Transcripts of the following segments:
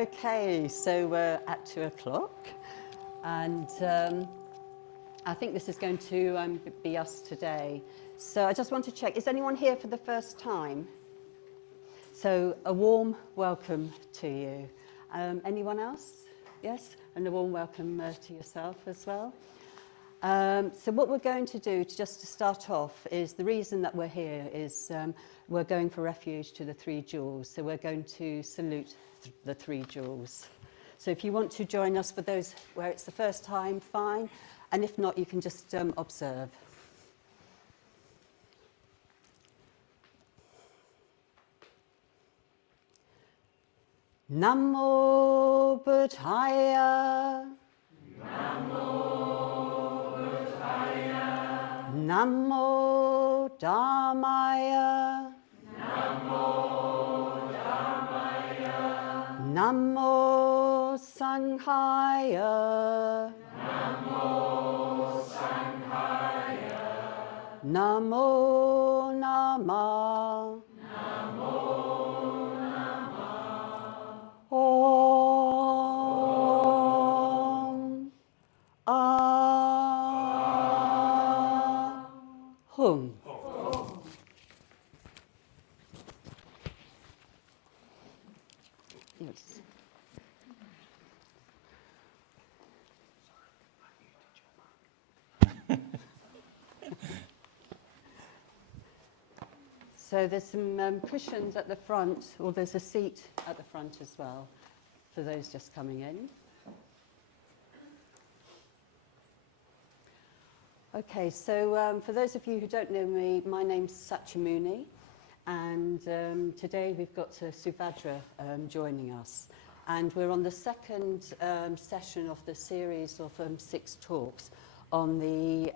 Okay, so we're at 2 o'clock, and I think this is going to be us today. So I just want to check, is anyone here for the first time? So a warm welcome to you. Anyone else? Yes? And a warm welcome to yourself as well. So what we're going to do, just to start off, is the reason that we're here is we're going for refuge to the three jewels. So we're going to salute the three jewels. So if you want to join us for those where it's the first time, fine. And if not, you can just observe. Namo Buddhaya. Namo Buddhaya. Namo Dhammaya. Namo Dhammaya. Namo Sanghaya. Namo Sanghaya. Namo Namah. Om. Ahum. Yes. So there's some cushions at the front, or there's a seat at the front as well, for those just coming in. Okay, so for those of you who don't know me, my name's Satyamuni, and today we've got Suvajra joining us. And we're on the second session of the series of 6 talks on the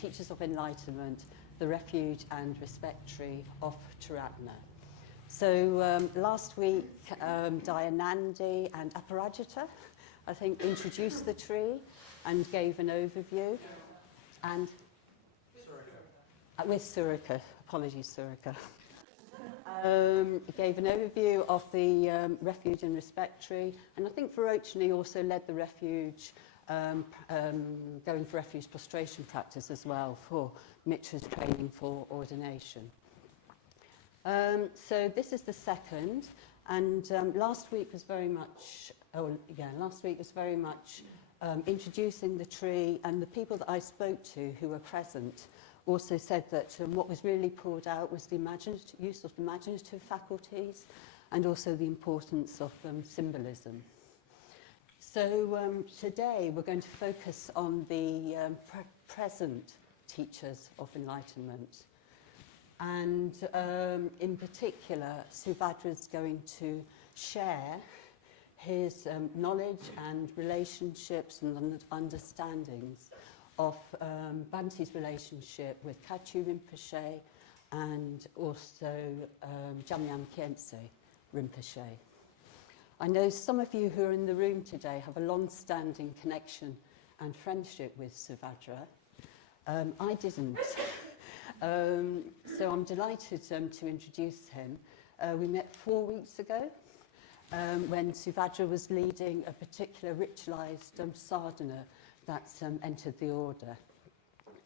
Teachers of Enlightenment, the Refuge and Respect Tree of Triratna. So last week, Dayanandi and Aparajita, I think, introduced the tree and gave an overview. And with Surika, apologies Surika. Gave an overview of the Refuge and Respect Tree, and I think Virochani also led the Refuge, going for refuge prostration practice as well for Mitra's training for ordination. So this is the second, and last week was very much, introducing the tree, and the people that I spoke to who were present also said that what was really pulled out was the use of imaginative faculties and also the importance of symbolism. So today we're going to focus on the present teachers of enlightenment. And in particular, Suvajra is going to share his knowledge and relationships and understandings of Bhante's relationship with Kachu Rimpoche and also Jamyam Khyentse Rimpoche. I know some of you who are in the room today have a long-standing connection and friendship with Suvajra. I didn't. So I'm delighted to introduce him. We met 4 weeks ago when Suvajra was leading a particular ritualized sadhana that entered the order.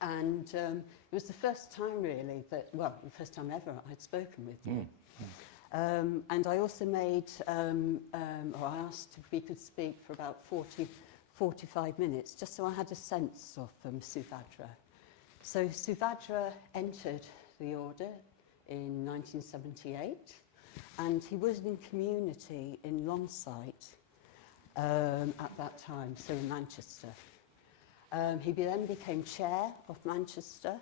And it was the first time really that, well, the first time ever I'd spoken with you. And I also made, or I asked if we could speak for about 45 minutes, just so I had a sense of Suvajra. So Suvajra entered the order in 1978, and he was in community in Longsight at that time, so in Manchester. He then became chair of Manchester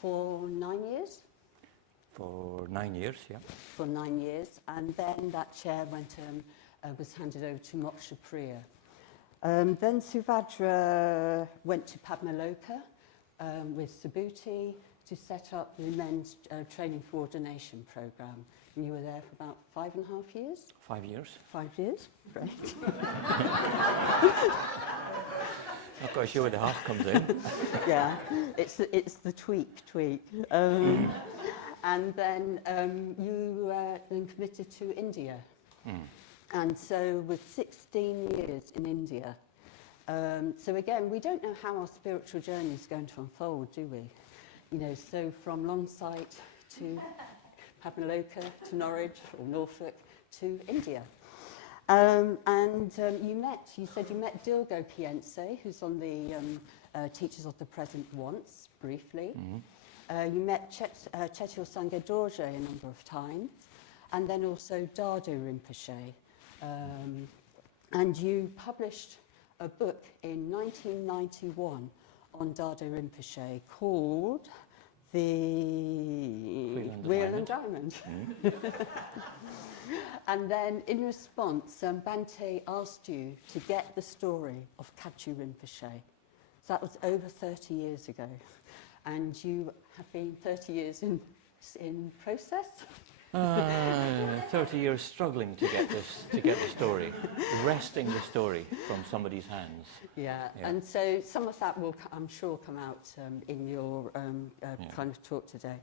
for 9 years. For 9 years, yeah. For 9 years, and then that chair was handed over to Moksha Priya. Then Suvajra went to Padmaloka with Subhuti to set up the men's training for ordination program. And you were there for about 5.5 years? 5 years. 5 years, great. Not quite sure where the half comes in. Yeah, it's the tweak. And then you then committed to India. And so with 16 years in India, so again, we don't know how our spiritual journey is going to unfold, do we? You know, so from Longsight to Pabnaloka to Norwich or Norfolk to India. You said you met Dilgo Piense, who's on the Teachers of the Present once, briefly. You met Chetio Sangha Dorje a number of times, and then also Dado Rinpoche. And you published a book in 1991 on Dado Rinpoche called The Wheel and Diamond. And then in response, Bhante asked you to get the story of Kachu Rinpoche. So that was over 30 years ago. And you have been 30 years in process? 30 years struggling to get the story, wresting the story from somebody's hands. Yeah, and so some of that will, I'm sure, come out in your kind of talk today.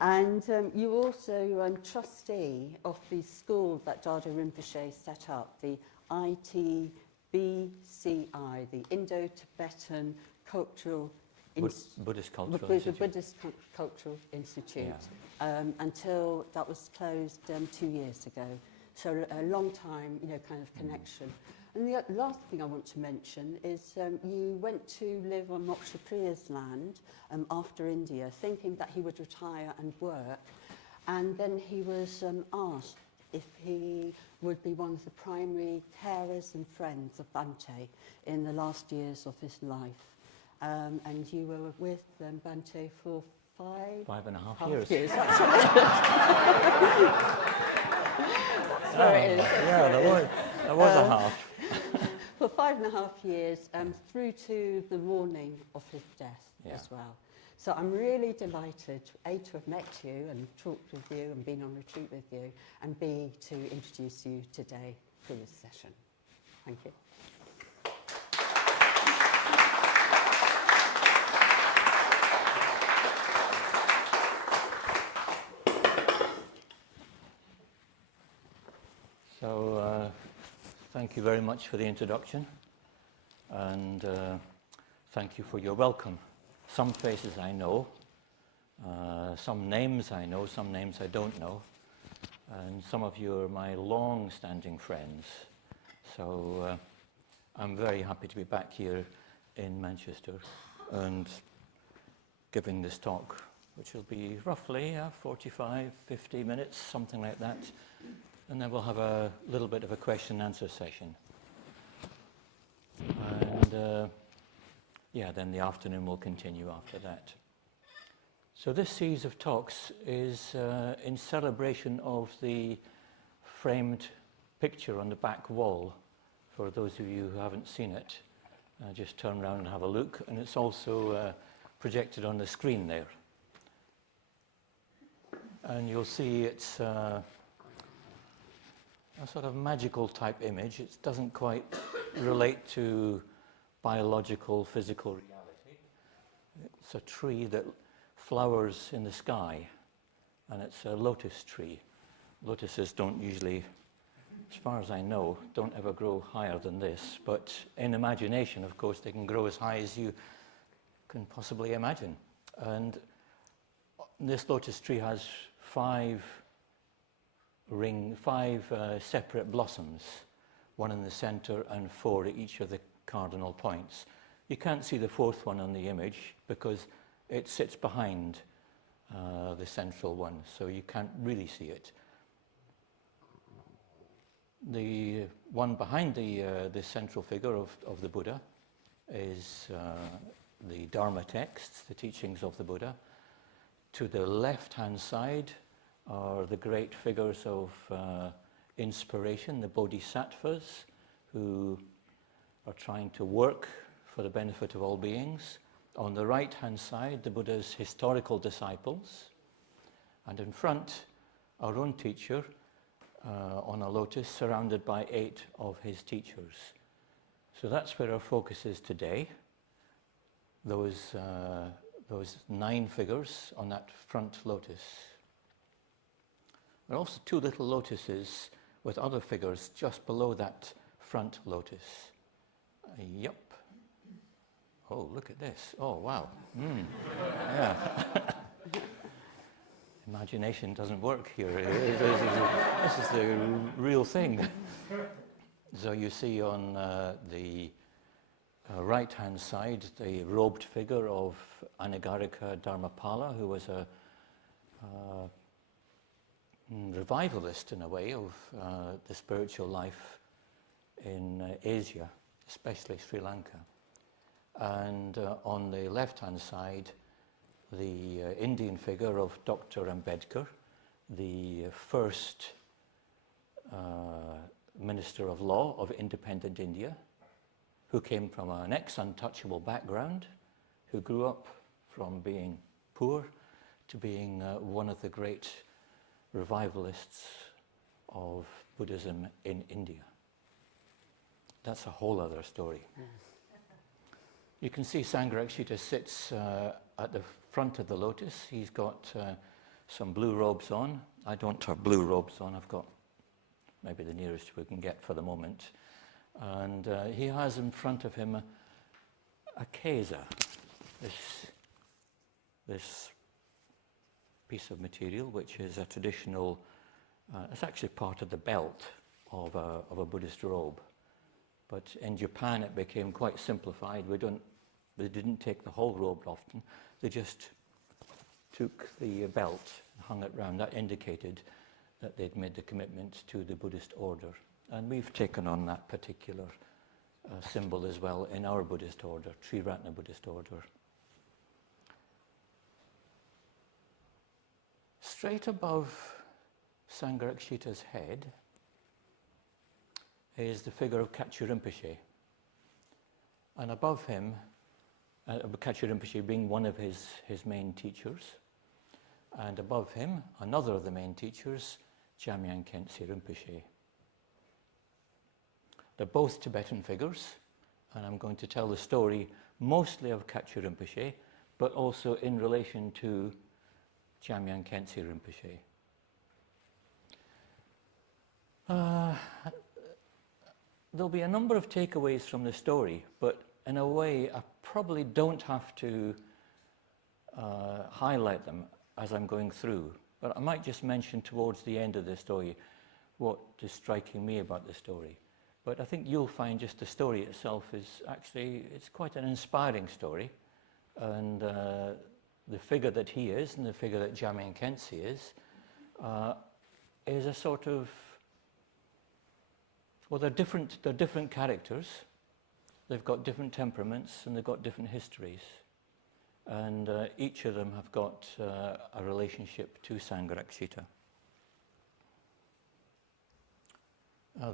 And you also trustee of the school that Dado Rinpoche set up, the ITBCI, the Indo-Tibetan Cultural Buddhist Cultural Institute. Buddhist Cultural Institute, until that was closed 2 years ago. So a long time, you know, kind of connection. And the last thing I want to mention is you went to live on Moksha Priya's land after India, thinking that he would retire and work. And then he was asked if he would be one of the primary carers and friends of Bhante in the last years of his life. And you were with Bhante for 5.5 years. That's where it is. Yeah, there was a half. For 5.5 years, through to the morning of his death as well. So I'm really delighted, A, to have met you and talked with you and been on retreat with you, and B, to introduce you today for this session. Thank you. So, thank you very much for the introduction, and thank you for your welcome. Some faces I know, some names I know, some names I don't know, and some of you are my long-standing friends. So I'm very happy to be back here in Manchester and giving this talk, which will be roughly 45, 50 minutes, something like that. And then we'll have a little bit of a question and answer session. And then the afternoon will continue after that. So this series of talks is in celebration of the framed picture on the back wall. For those of you who haven't seen it, just turn around and have a look. And it's also projected on the screen there. And you'll see it's a sort of magical type image. It doesn't quite relate to biological, physical reality. It's a tree that flowers in the sky, and it's a lotus tree. Lotuses don't usually, as far as I know, don't ever grow higher than this, but in imagination, of course, they can grow as high as you can possibly imagine. And this lotus tree has five separate blossoms, one in the center and 4 at each of the cardinal points. You can't see the 4th one on the image because it sits behind the central one, so you can't really see it. The one behind the central figure of the Buddha is the Dharma text, the teachings of the Buddha. To the left-hand side are the great figures of inspiration, the Bodhisattvas, who are trying to work for the benefit of all beings. On the right-hand side, the Buddha's historical disciples. And in front, our own teacher on a lotus, surrounded by 8 of his teachers. So that's where our focus is today. Those 9 figures on that front lotus. There are also 2 little lotuses with other figures just below that front lotus. Yep. Oh, look at this. Oh, wow. Yeah. Imagination doesn't work here. This is the real thing. So you see on the right-hand side the robed figure of Anagarika Dharmapala, who was a revivalist in a way of the spiritual life in Asia, especially Sri Lanka. And on the left-hand side, the Indian figure of Dr. Ambedkar, the first Minister of Law of independent India, who came from an ex-untouchable background, who grew up from being poor to being one of the great revivalists of Buddhism in India. That's a whole other story. You can see Sangharakshita sits at the front of the lotus. He's got some blue robes on. I don't have blue robes on. I've got maybe the nearest we can get for the moment. And he has in front of him a kesa, this piece of material, which is a traditional, it's actually part of the belt of a Buddhist robe. But in Japan it became quite simplified. They didn't take the whole robe often. They just took the belt and hung it round. That indicated that they'd made the commitment to the Buddhist order. And we've taken on that particular symbol as well in our Buddhist order, Triratna Buddhist order. Straight above Sangharakshita's head is the figure of Kachu Rimpoche. And above him, Kachu Rimpoche being one of his main teachers, and above him, another of the main teachers, Jamyang Khyentse Rinpoche. They're both Tibetan figures, and I'm going to tell the story mostly of Kachu Rinpoche, but also in relation to Jamyang Khyentse Rinpoche. There'll be a number of takeaways from the story, but in a way I probably don't have to highlight them as I'm going through, but I might just mention towards the end of the story what is striking me about the story. But I think you'll find just the story itself is actually, it's quite an inspiring story, and the figure that he is and the figure that Jamyang Khyentse is a sort of, well, they're different characters. They've got different temperaments and they've got different histories. And each of them have got a relationship to Sangharakshita.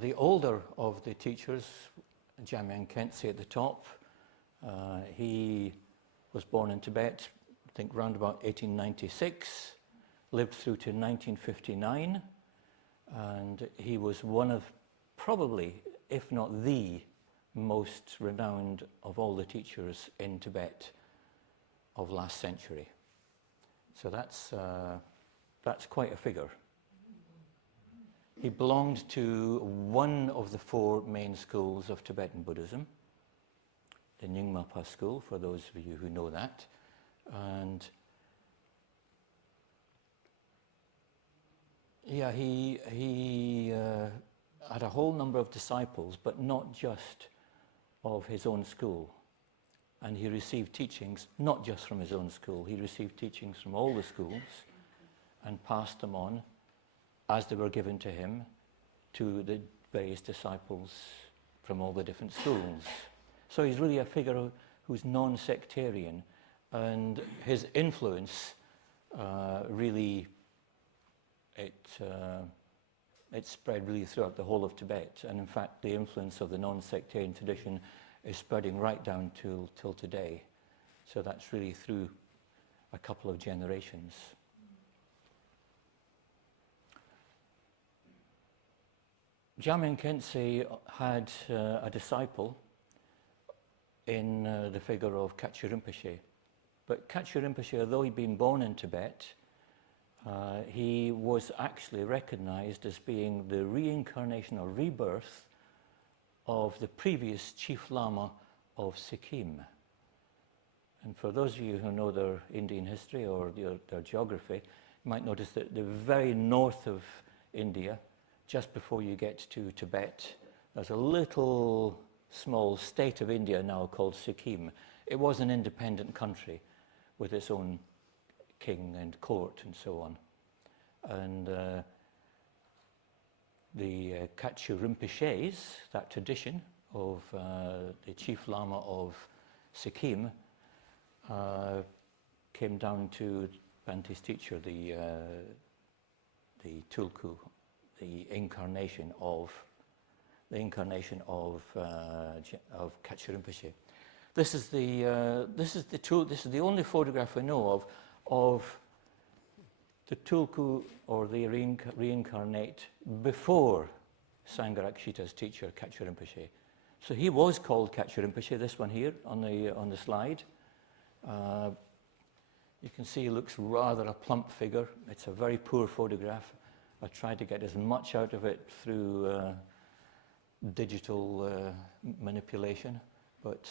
The older of the teachers, Jamyang Khyentse at the top, he was born in Tibet, I think around about 1896, lived through to 1959, and he was one of probably, if not the most renowned of all the teachers in Tibet of last century. So that's quite a figure. He belonged to one of the four main schools of Tibetan Buddhism, the Nyingmapa school, for those of you who know that. And yeah, he had a whole number of disciples, but not just of his own school. And he received teachings not just from his own school, he received teachings from all the schools and passed them on as they were given to him to the various disciples from all the different schools. So he's really a figure who's non-sectarian, and his influence really, it spread really throughout the whole of Tibet, and in fact the influence of the non-sectarian tradition is spreading right down till today. So that's really through a couple of generations. Jamyang Khyentse had a disciple in the figure of Kachu Rinpoche. But Kachu Rinpoche, although he'd been born in Tibet, he was actually recognized as being the reincarnation or rebirth of the previous Chief Lama of Sikkim. And for those of you who know their Indian history or their geography, you might notice that the very north of India, just before you get to Tibet, there's a little small state of India now called Sikkim. It was an independent country with its own king and court and so on. And the Kachu Rimpoches, that tradition of the Chief Lama of Sikkim, came down to Bhante's teacher, the Tulku, the incarnation of Kachu Rinpoche. This is the only photograph I know of the Tulku, or the reincarnate, before Sangharakshita's teacher, Kachu Rinpoche. So he was called Kachu Rinpoche. This one here on the slide. You can see he looks rather a plump figure. It's a very poor photograph. I tried to get as much out of it through digital manipulation, but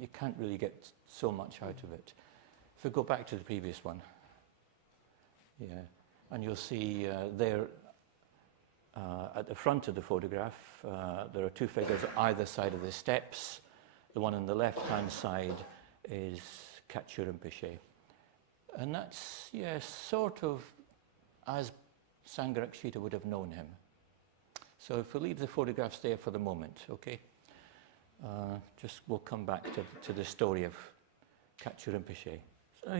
you can't really get so much out of it. If we go back to the previous one, yeah, and you'll see there at the front of the photograph, there are two figures either side of the steps. The one on the left-hand side is Kachu Rinpoche. And that's, yeah, sort of as Sangharakshita would have known him. So if we leave the photographs there for the moment, okay? Just we'll come back to the story of Kachu Rinpoche. So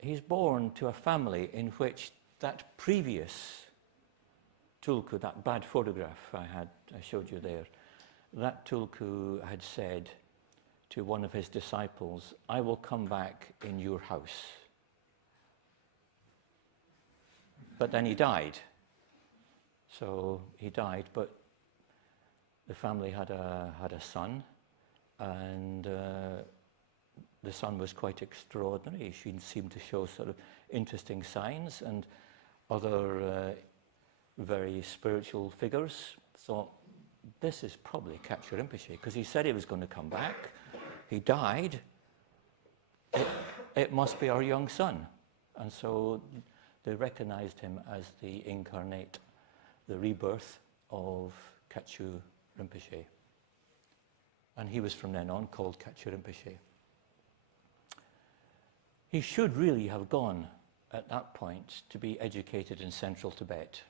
he's born to a family in which that previous Tulku, that bad photograph I showed you there, that Tulku had said to one of his disciples, "I will come back in your house." But then he died. So he died, but the family had a son, and the son was quite extraordinary. He seemed to show sort of interesting signs, and other very spiritual figures thought, this is probably Kachu Rinpoche, because he said he was going to come back. He died. It must be our young son. And so they recognized him as the incarnate, the rebirth of Kachu Rinpoche. And he was from then on called Kachu Rinpoche. He should really have gone at that point to be educated in central Tibet.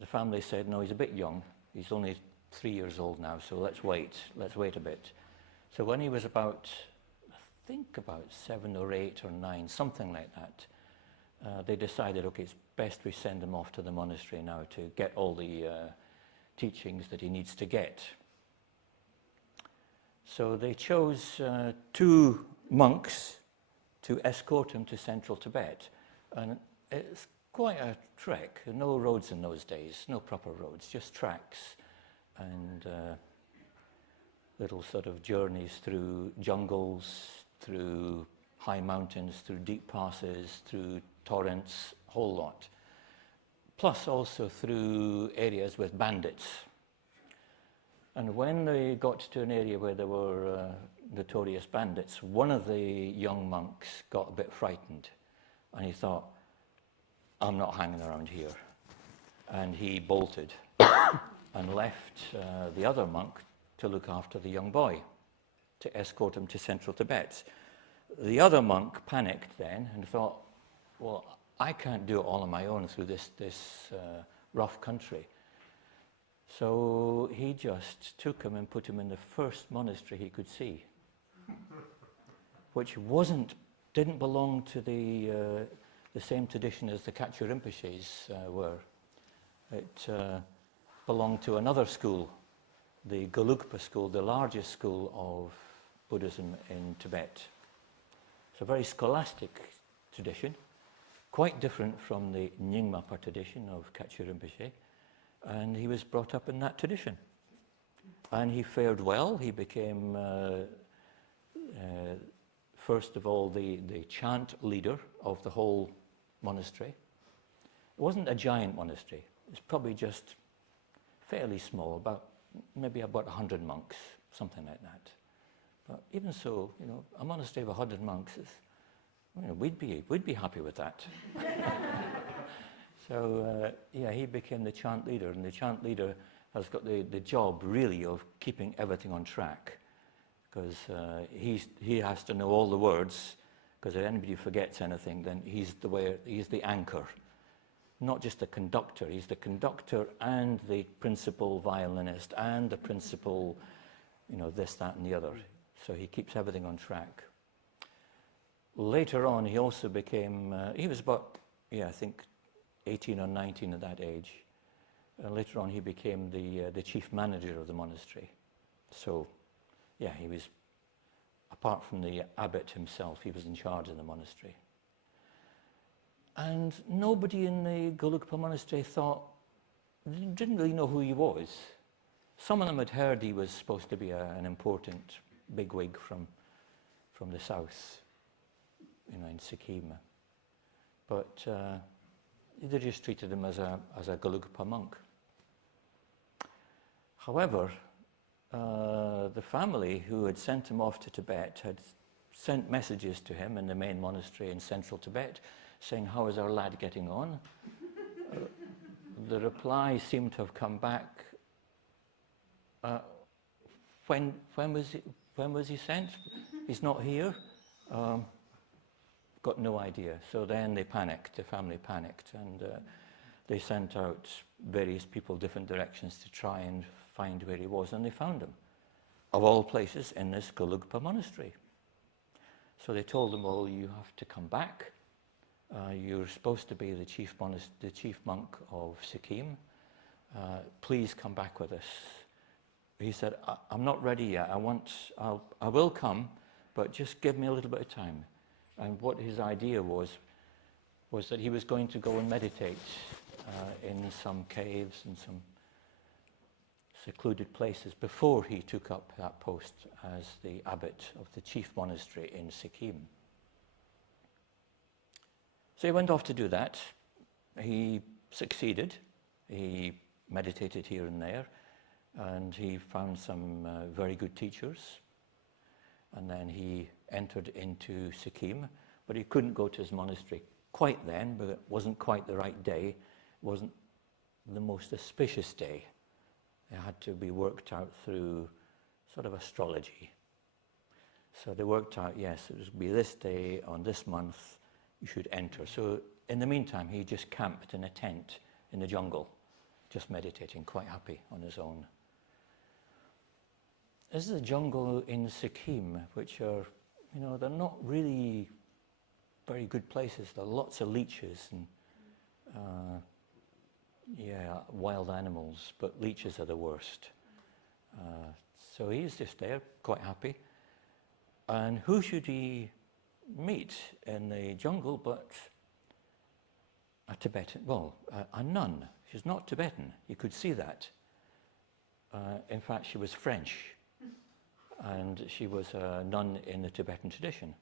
The family said, no, he's a bit young. He's only 3 years old now, so let's wait a bit. So when he was about, I think about 7 or 8 or 9, something like that, they decided, okay, it's best we send him off to the monastery now to get all the teachings that he needs to get. So they chose 2 monks to escort him to central Tibet. And it's quite a trek. No roads in those days, no proper roads, just tracks and little sort of journeys through jungles, through high mountains, through deep passes, through torrents, whole lot. Plus also through areas with bandits. And when they got to an area where there were notorious bandits, one of the young monks got a bit frightened, and he thought, I'm not hanging around here. And he bolted and left the other monk to look after the young boy, to escort him to central Tibet. The other monk panicked then and thought, well, I can't do it all on my own through this rough country. So he just took him and put him in the first monastery he could see, which didn't belong to the same tradition as the Kachu Rinpoches were. It belonged to another school, the Gelugpa school, the largest school of Buddhism in Tibet. It's a very scholastic tradition, quite different from the Nyingmapa tradition of Kachu Rinpoche, and he was brought up in that tradition. And he fared well. He became first of all, the chant leader of the whole monastery. It wasn't a giant monastery. It's probably just fairly small, maybe about 100 monks, something like that. But even so, a monastery of 100 monks is, we'd be happy with that. So he became the chant leader, and the chant leader has got the job really of keeping everything on track, because he has to know all the words, because if anybody forgets anything, then he's the anchor. Not just the conductor, he's the conductor and the principal violinist and the principal, this, that, and the other. So he keeps everything on track. Later on, he also became, he was about, I think 18 or 19 at that age. Later on, he became the chief manager of the monastery. So, he was, apart from the abbot himself, he was in charge of the monastery. And nobody in the Golokpa monastery didn't really know who he was. Some of them had heard he was supposed to be an important bigwig from the south, in Sikkim. But they just treated him as a Golokpa monk. However, the family who had sent him off to Tibet had sent messages to him in the main monastery in central Tibet, saying, "How is our lad getting on?" The reply seemed to have come back. When was he sent? He's not here. Got no idea. So then they panicked. The family panicked, and they sent out various people different directions to try and find where he was, and they found him, of all places, in this Golokpa monastery. So they told him, "Well, you have to come back. You're supposed to be the chief monk of Sikkim. Please come back with us." He said, "I'm not ready yet. I will come, but just give me a little bit of time." And what his idea was that he was going to go and meditate in some caves and some secluded places before he took up that post as the abbot of the chief monastery in Sikkim. So he went off to do that. He succeeded. He meditated here and there, and he found some very good teachers. And then he entered into Sikkim, but he couldn't go to his monastery quite then, but it wasn't quite the right day. It wasn't the most auspicious day. It had to be worked out through sort of astrology. So they worked out, yes, it would be this day on this month you should enter. So in the meantime, he just camped in a tent in the jungle, just meditating, quite happy on his own. This is a jungle in Sikkim, which are, they're not really very good places. There are lots of leeches and, wild animals, but leeches are the worst. So he's just there, quite happy. And who should he meet in the jungle but a Tibetan, a nun. She's not Tibetan, you could see that. In fact, she was French, and she was a nun in the Tibetan tradition.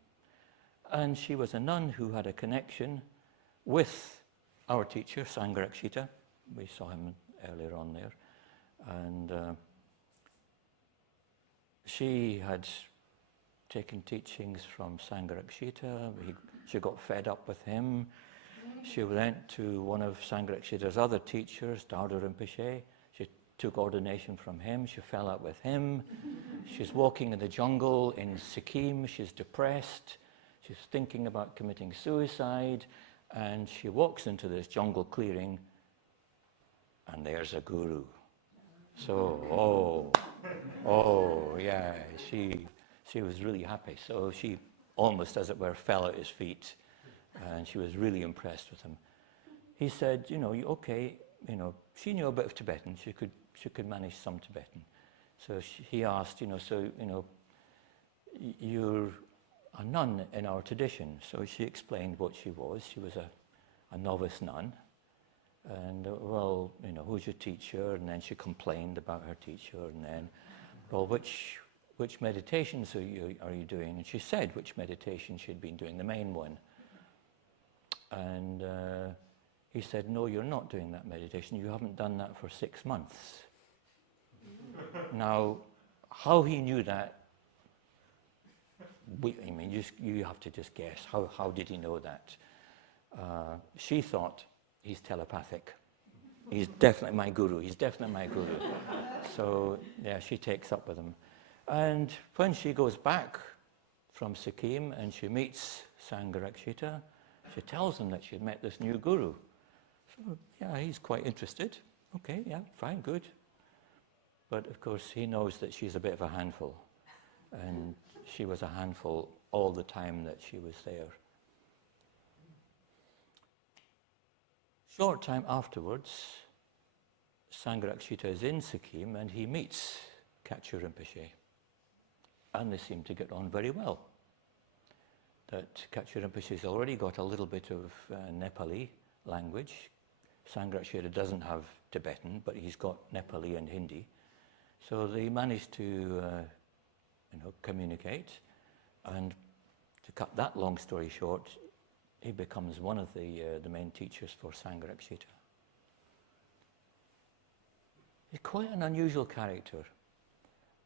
And she was a nun who had a connection with our teacher, Sangharakshita. We saw him earlier on there. And she had taken teachings from Sangharakshita. She got fed up with him. She went to one of Sangharakshita's other teachers, Rimpoche. She took ordination from him. She fell out with him. She's walking in the jungle in Sikkim. She's depressed. She's thinking about committing suicide. And she walks into this jungle clearing, and there's a guru. So, she was really happy. So she almost, as it were, fell at his feet, and she was really impressed with him. He said, she knew a bit of Tibetan. She could manage some Tibetan. So he asked, you're a nun in our tradition. So she explained what she was. She was a novice nun. And, who's your teacher? And then she complained about her teacher. And then, which which meditations are you doing? And she said which meditation she'd been doing, the main one. And he said, no, you're not doing that meditation. You haven't done that for 6 months. Now, how he knew that, you have to just guess. How did he know that? She thought, he's telepathic. He's definitely my guru. He's definitely my guru. So, yeah, she takes up with him. And when she goes back from Sikkim and she meets Sangharakshita, she tells him that she'd met this new guru. So, yeah, he's quite interested. Okay, yeah, fine, good. But, of course, he knows that she's a bit of a handful. And she was a handful all the time that she was there. Short time afterwards, Sangharakshita is in Sikkim and he meets Kachu Rinpoche. And they seem to get on very well. That Kachu Rinpoche's already got a little bit of Nepali language. Sangharakshita doesn't have Tibetan, but he's got Nepali and Hindi. So they managed to communicate. And to cut that long story short, he becomes one of the main teachers for Sangharakshita. He's quite an unusual character.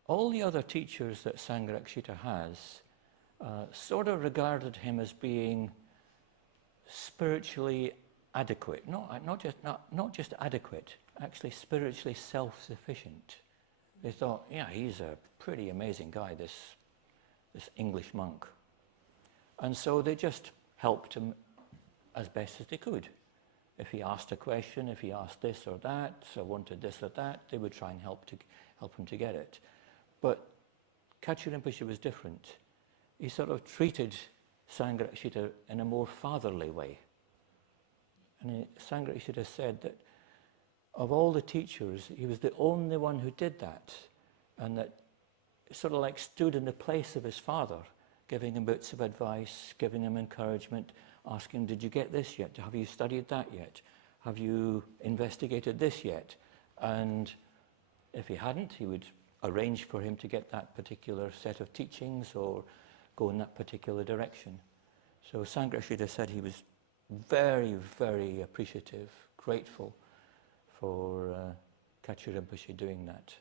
All the other teachers that Sangharakshita has sort of regarded him as being spiritually adequate. Not just adequate, actually spiritually self-sufficient. They thought, yeah, he's a pretty amazing guy, this English monk. And so they just helped him as best as they could. If he asked a question, if he asked this or that, or wanted this or that, they would try and help him to get it. But Kachu Rinpoche was different. He sort of treated Sangharakshita in a more fatherly way. And Sangharakshita said that of all the teachers, he was the only one who did that, and that sort of like stood in the place of his father, giving him bits of advice, giving him encouragement, asking, did you get this yet? Have you studied that yet? Have you investigated this yet? And if he hadn't, he would arrange for him to get that particular set of teachings or go in that particular direction. So Sangharakshita said he was very, very appreciative, grateful for Kachu Rinpoche doing that.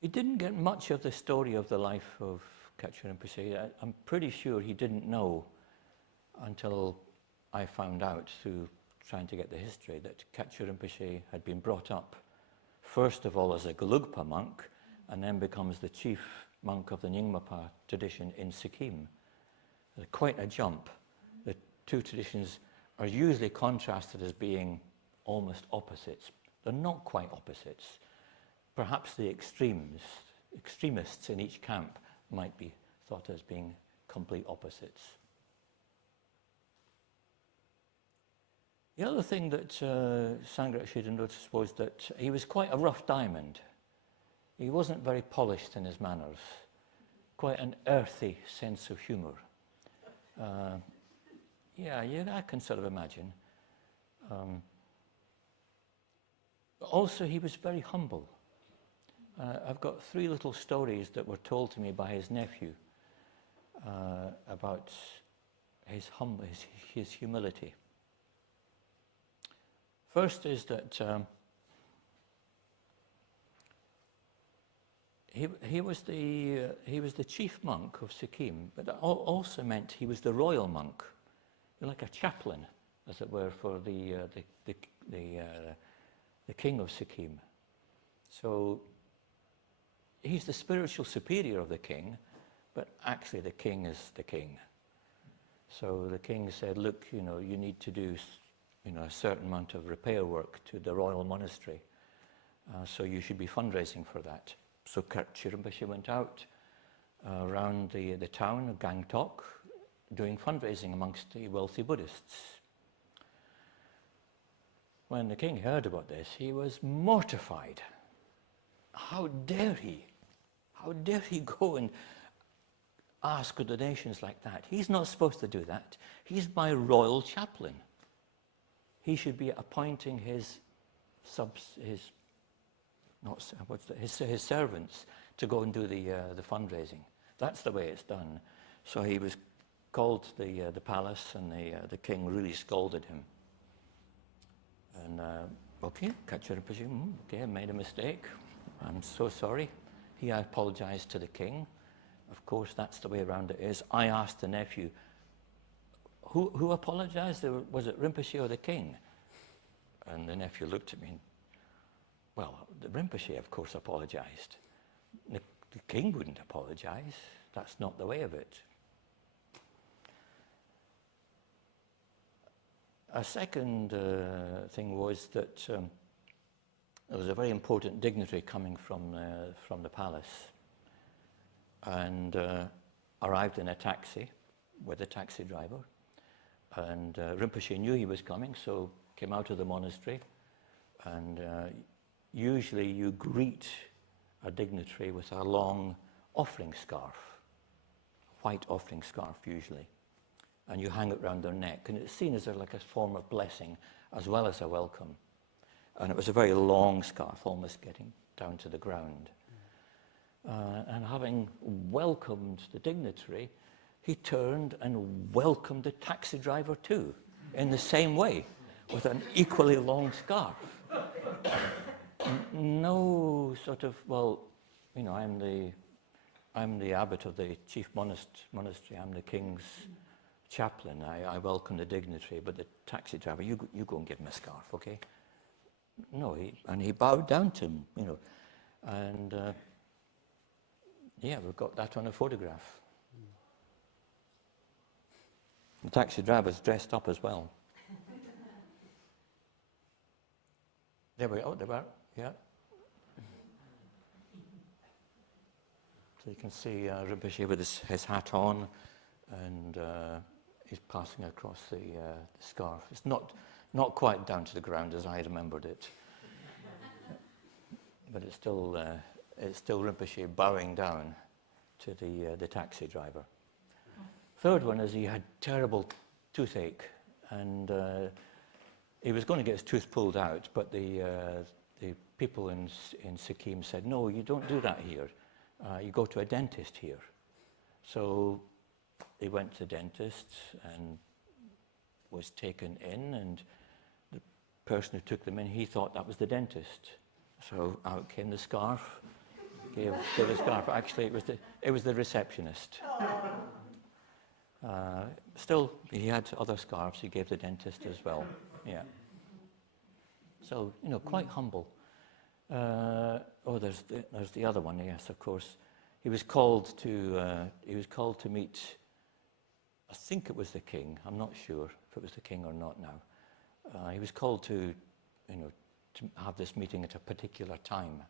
He didn't get much of the story of the life of Kachu Rinpoche. I'm pretty sure he didn't know until I found out through trying to get the history that Kachu Rinpoche had been brought up first of all as a Gelugpa monk and then becomes the chief monk of the Nyingmapa tradition in Sikkim. Quite a jump. The two traditions are usually contrasted as being almost opposites. They're not quite opposites. Perhaps the extremists in each camp might be thought as being complete opposites. The other thing that Sangharakshita noticed was that he was quite a rough diamond. He wasn't very polished in his manners, quite an earthy sense of humour. I can sort of imagine. Also, he was very humble. I've got 3 little stories that were told to me by his nephew about his humility. First is that he was the chief monk of Sikkim, but that also meant he was the royal monk, like a chaplain, as it were, for the king of Sikkim. So he's the spiritual superior of the king, but actually the king is the king. So the king said, look, you need to do a certain amount of repair work to the royal monastery. So you should be fundraising for that. So Kachu Rinpoche went out around the town of Gangtok doing fundraising amongst the wealthy Buddhists. When the king heard about this, he was mortified. How dare he? How dare he go and ask for donations like that? He's not supposed to do that. He's my royal chaplain. He should be appointing his his servants to go and do the fundraising. That's the way it's done. So he was called to the palace, and the king really scolded him. And okay, Kachu Rinpoche, okay, I made a mistake. I'm so sorry. He apologized to the king. Of course, that's the way around it is. I asked the nephew, who apologized? Was it Rinpoche or the king? And the nephew looked at me and, well, the Rinpoche, of course, apologized. The king wouldn't apologize. That's not the way of it. A second thing was that there was a very important dignitary coming from the palace, and arrived in a taxi with a taxi driver. And Rinpoche knew he was coming, so came out of the monastery. And usually you greet a dignitary with a long offering scarf, white offering scarf usually, and you hang it round their neck, and it's seen as like a form of blessing as well as a welcome. And it was a very long scarf, almost getting down to the ground. And having welcomed the dignitary, he turned and welcomed the taxi driver too, in the same way, with an equally long scarf. No sort of, well, you know, I'm the abbot of the chief monastery. I'm the king's chaplain. I welcome the dignitary, but the taxi driver, you go and give him a scarf, okay? No, he bowed down to him, you know, and yeah, we've got that on a photograph. The taxi driver's dressed up as well. There we go, yeah. So you can see Rinpoche with his hat on, and he's passing across the scarf. It's not quite down to the ground as I remembered it, but it's still Rinpoche bowing down to the taxi driver. Third one is he had terrible toothache, and he was going to get his tooth pulled out, but the people in Sikkim said, no, you don't do that here. You go to a dentist here. So he went to the dentist and was taken in, and the person who took them in, he thought that was the dentist. So out came the scarf, gave the scarf. Actually, it was the receptionist. Still, he had other scarves he gave the dentist as well. Yeah. So, you know, quite humble. There's the other one. Yes, of course. He was called to meet. I think it was the king. I'm not sure if it was the king or not now. He was called to have this meeting at a particular time,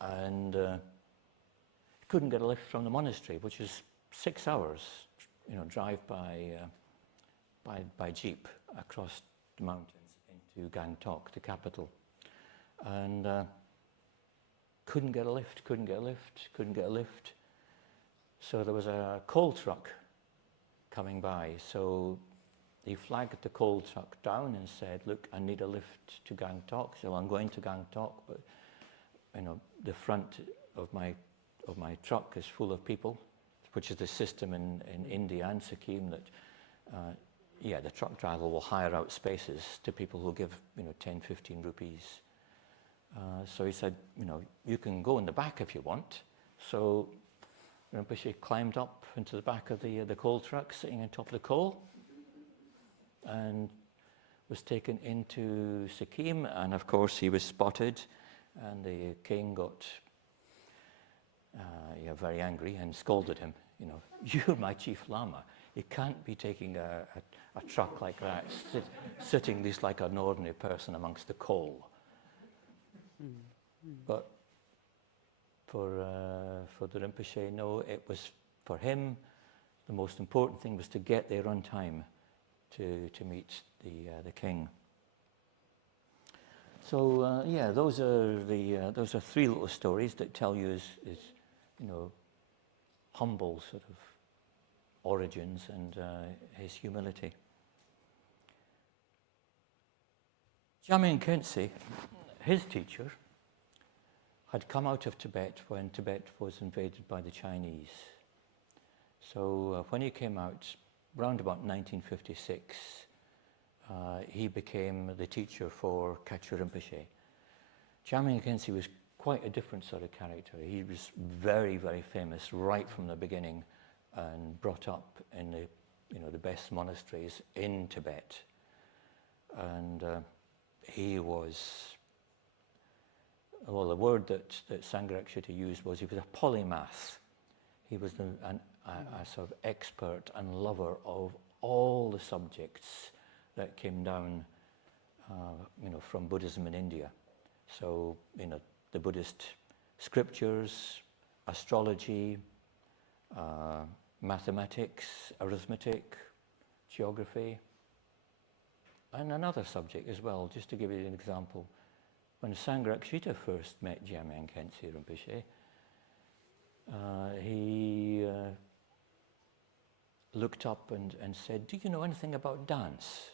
and he couldn't get a lift from the monastery, which is 6 hours, drive by jeep across the mountains into Gangtok, the capital, and couldn't get a lift. So there was a coal truck coming by, so he flagged the coal truck down and said, look, I need a lift to Gangtok. So I'm going to Gangtok, but the front of my truck is full of people, which is the system in India and Sikkim that the truck driver will hire out spaces to people who give 10, 15 rupees. So he said, you can go in the back if you want. So Rinpoche climbed up into the back of the coal truck, sitting on top of the coal, and was taken into Sikkim. And of course he was spotted, and the king got very angry and scolded him. You're my chief lama. You can't be taking a truck like that, sitting this like an ordinary person amongst the coal. But for the Rinpoche, no, it was for him, the most important thing was to get there on time to meet the king. So those are three little stories that tell you his humble sort of origins and his humility. Jamyang Khyentse, his teacher, had come out of Tibet when Tibet was invaded by the Chinese. So when he came out, round about 1956, he became the teacher for Kachu Rinpoche. Jamyang Khyentse was quite a different sort of character. He was very, very famous right from the beginning and brought up in the best monasteries in Tibet. And he was, well, the word that Sangharakshita used was he was a polymath. He was a sort of expert and lover of all the subjects that came down, from Buddhism in India. So, the Buddhist scriptures, astrology, mathematics, arithmetic, geography, and another subject as well. Just to give you an example, when Sangharakshita first met Jamyang Khyentse Rinpoche, he looked up and said, "Do you know anything about dance?"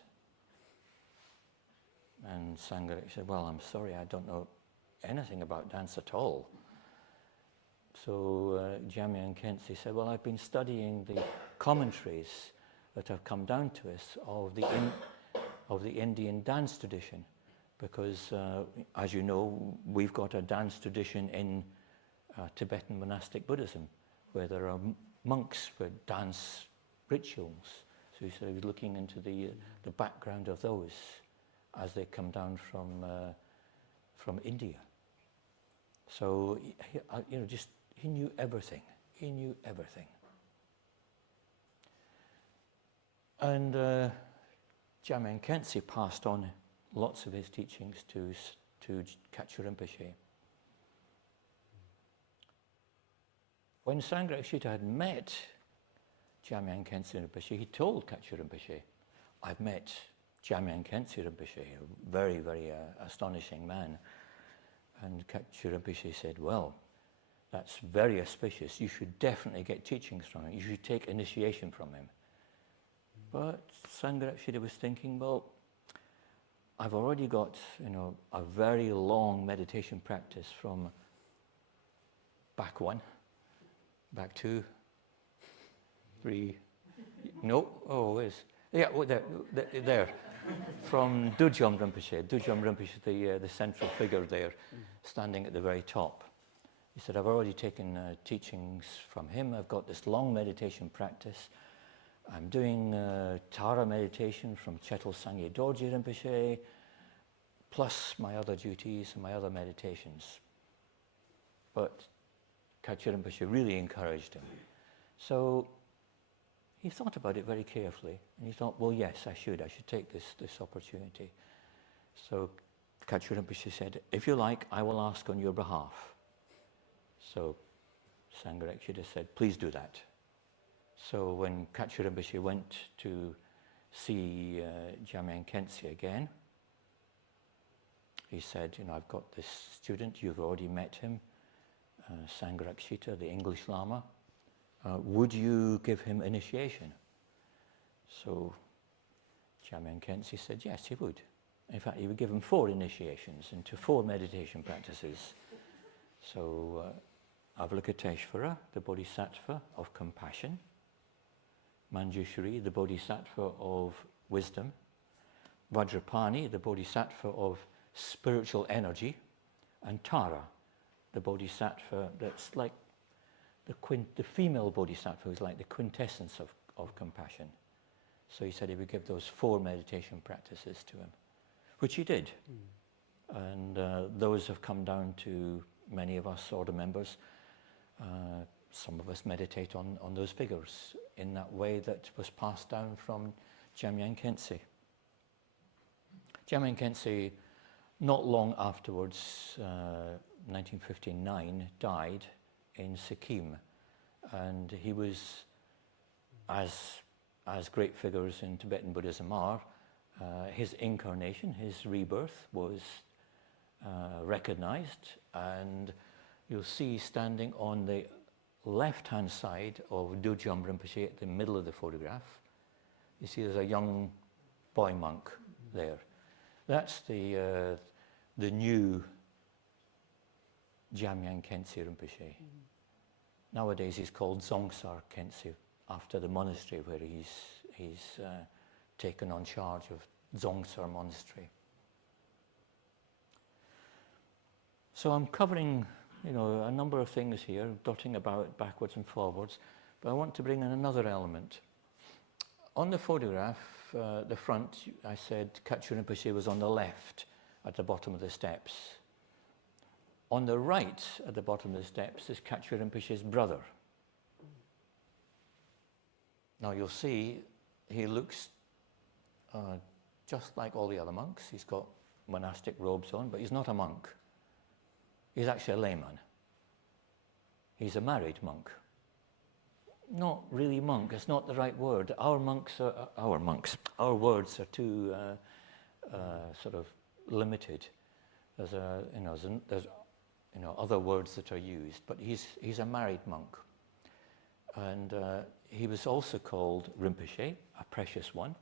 And Sangharakshita said, "Well, I'm sorry, I don't know anything about dance at all." So Jamyang Khyentse said, "Well, I've been studying the commentaries that have come down to us of the Indian dance tradition, because as you know, we've got a dance tradition in Tibetan monastic Buddhism, where there are monks with dance rituals." So he said he was looking into the background of those as they come down from India. So he knew everything. He knew everything. And Jamyang Khyentse passed on lots of his teachings to Kachu Rinpoche. When Sangharakshita had met Jamyang Khyentse Rinpoche, he told Kachu Rinpoche, "I've met Jamyang Khyentse Rinpoche, a very, very astonishing man." And Kachu Rinpoche said, "Well, that's very auspicious. You should definitely get teachings from him. You should take initiation from him." But Sangharakshita was thinking, well, I've already got, a very long meditation practice from back 1, back 2, 3, no, oh, where's, yeah, oh, there. From Dudjom Rinpoche. Dudjom Rinpoche, the central figure there, standing at the very top. He said, "I've already taken teachings from him. I've got this long meditation practice. I'm doing Tara meditation from Chetal Sangye Dorje Rinpoche, plus my other duties and my other meditations." But Kachu Rinpoche really encouraged him. So he thought about it very carefully, and he thought, well, yes, I should take this opportunity. So Kachu Rinpoche said, "If you like, I will ask on your behalf." So Sangharakshita said, "Please do that." So when Kachu Rinpoche went to see Jamyang Khyentse again, he said, "I've got this student, you've already met him, Sangharakshita, the English Lama. Would you give him initiation?" So Jamyang Khyentse said yes, he would. In fact, he would give him 4 initiations into 4 meditation practices. So Avalokiteshvara, the Bodhisattva of compassion; Manjushri, the Bodhisattva of wisdom; Vajrapani, the Bodhisattva of spiritual energy; and Tara, the Bodhisattva that's like the female Bodhisattva who's like the quintessence of compassion. So he said he would give those 4 meditation practices to him, which he did. And those have come down to many of us order members. Some of us meditate on those figures in that way that was passed down from Jamyang Khyentse. Jamyang Khyentse, not long afterwards, 1959, died in Sikkim, and he was, as great figures in Tibetan Buddhism are, his incarnation, his rebirth was recognized, and you'll see standing on the left-hand side of Dudjom Rinpoche at the middle of the photograph, you see there's a young boy monk there. That's the new Jamyang Khyentse Rinpoche. Nowadays he's called Dzongsar Khyentse, after the monastery where he's taken on charge of Dzongsar Monastery. So I'm covering, a number of things here, dotting about backwards and forwards, but I want to bring in another element. On the photograph, the front, I said Kachu Rinpoche was on the left at the bottom of the steps. On the right at the bottom of the steps is Kachu Rinpoche's brother. Now you'll see he looks just like all the other monks. He's got monastic robes on, but he's not a monk. He's actually a layman. He's a married monk. Not really monk, it's not the right word. Our words are too sort of limited. There's other words that are used, but he's a married monk. And he was also called Rinpoche, a precious one.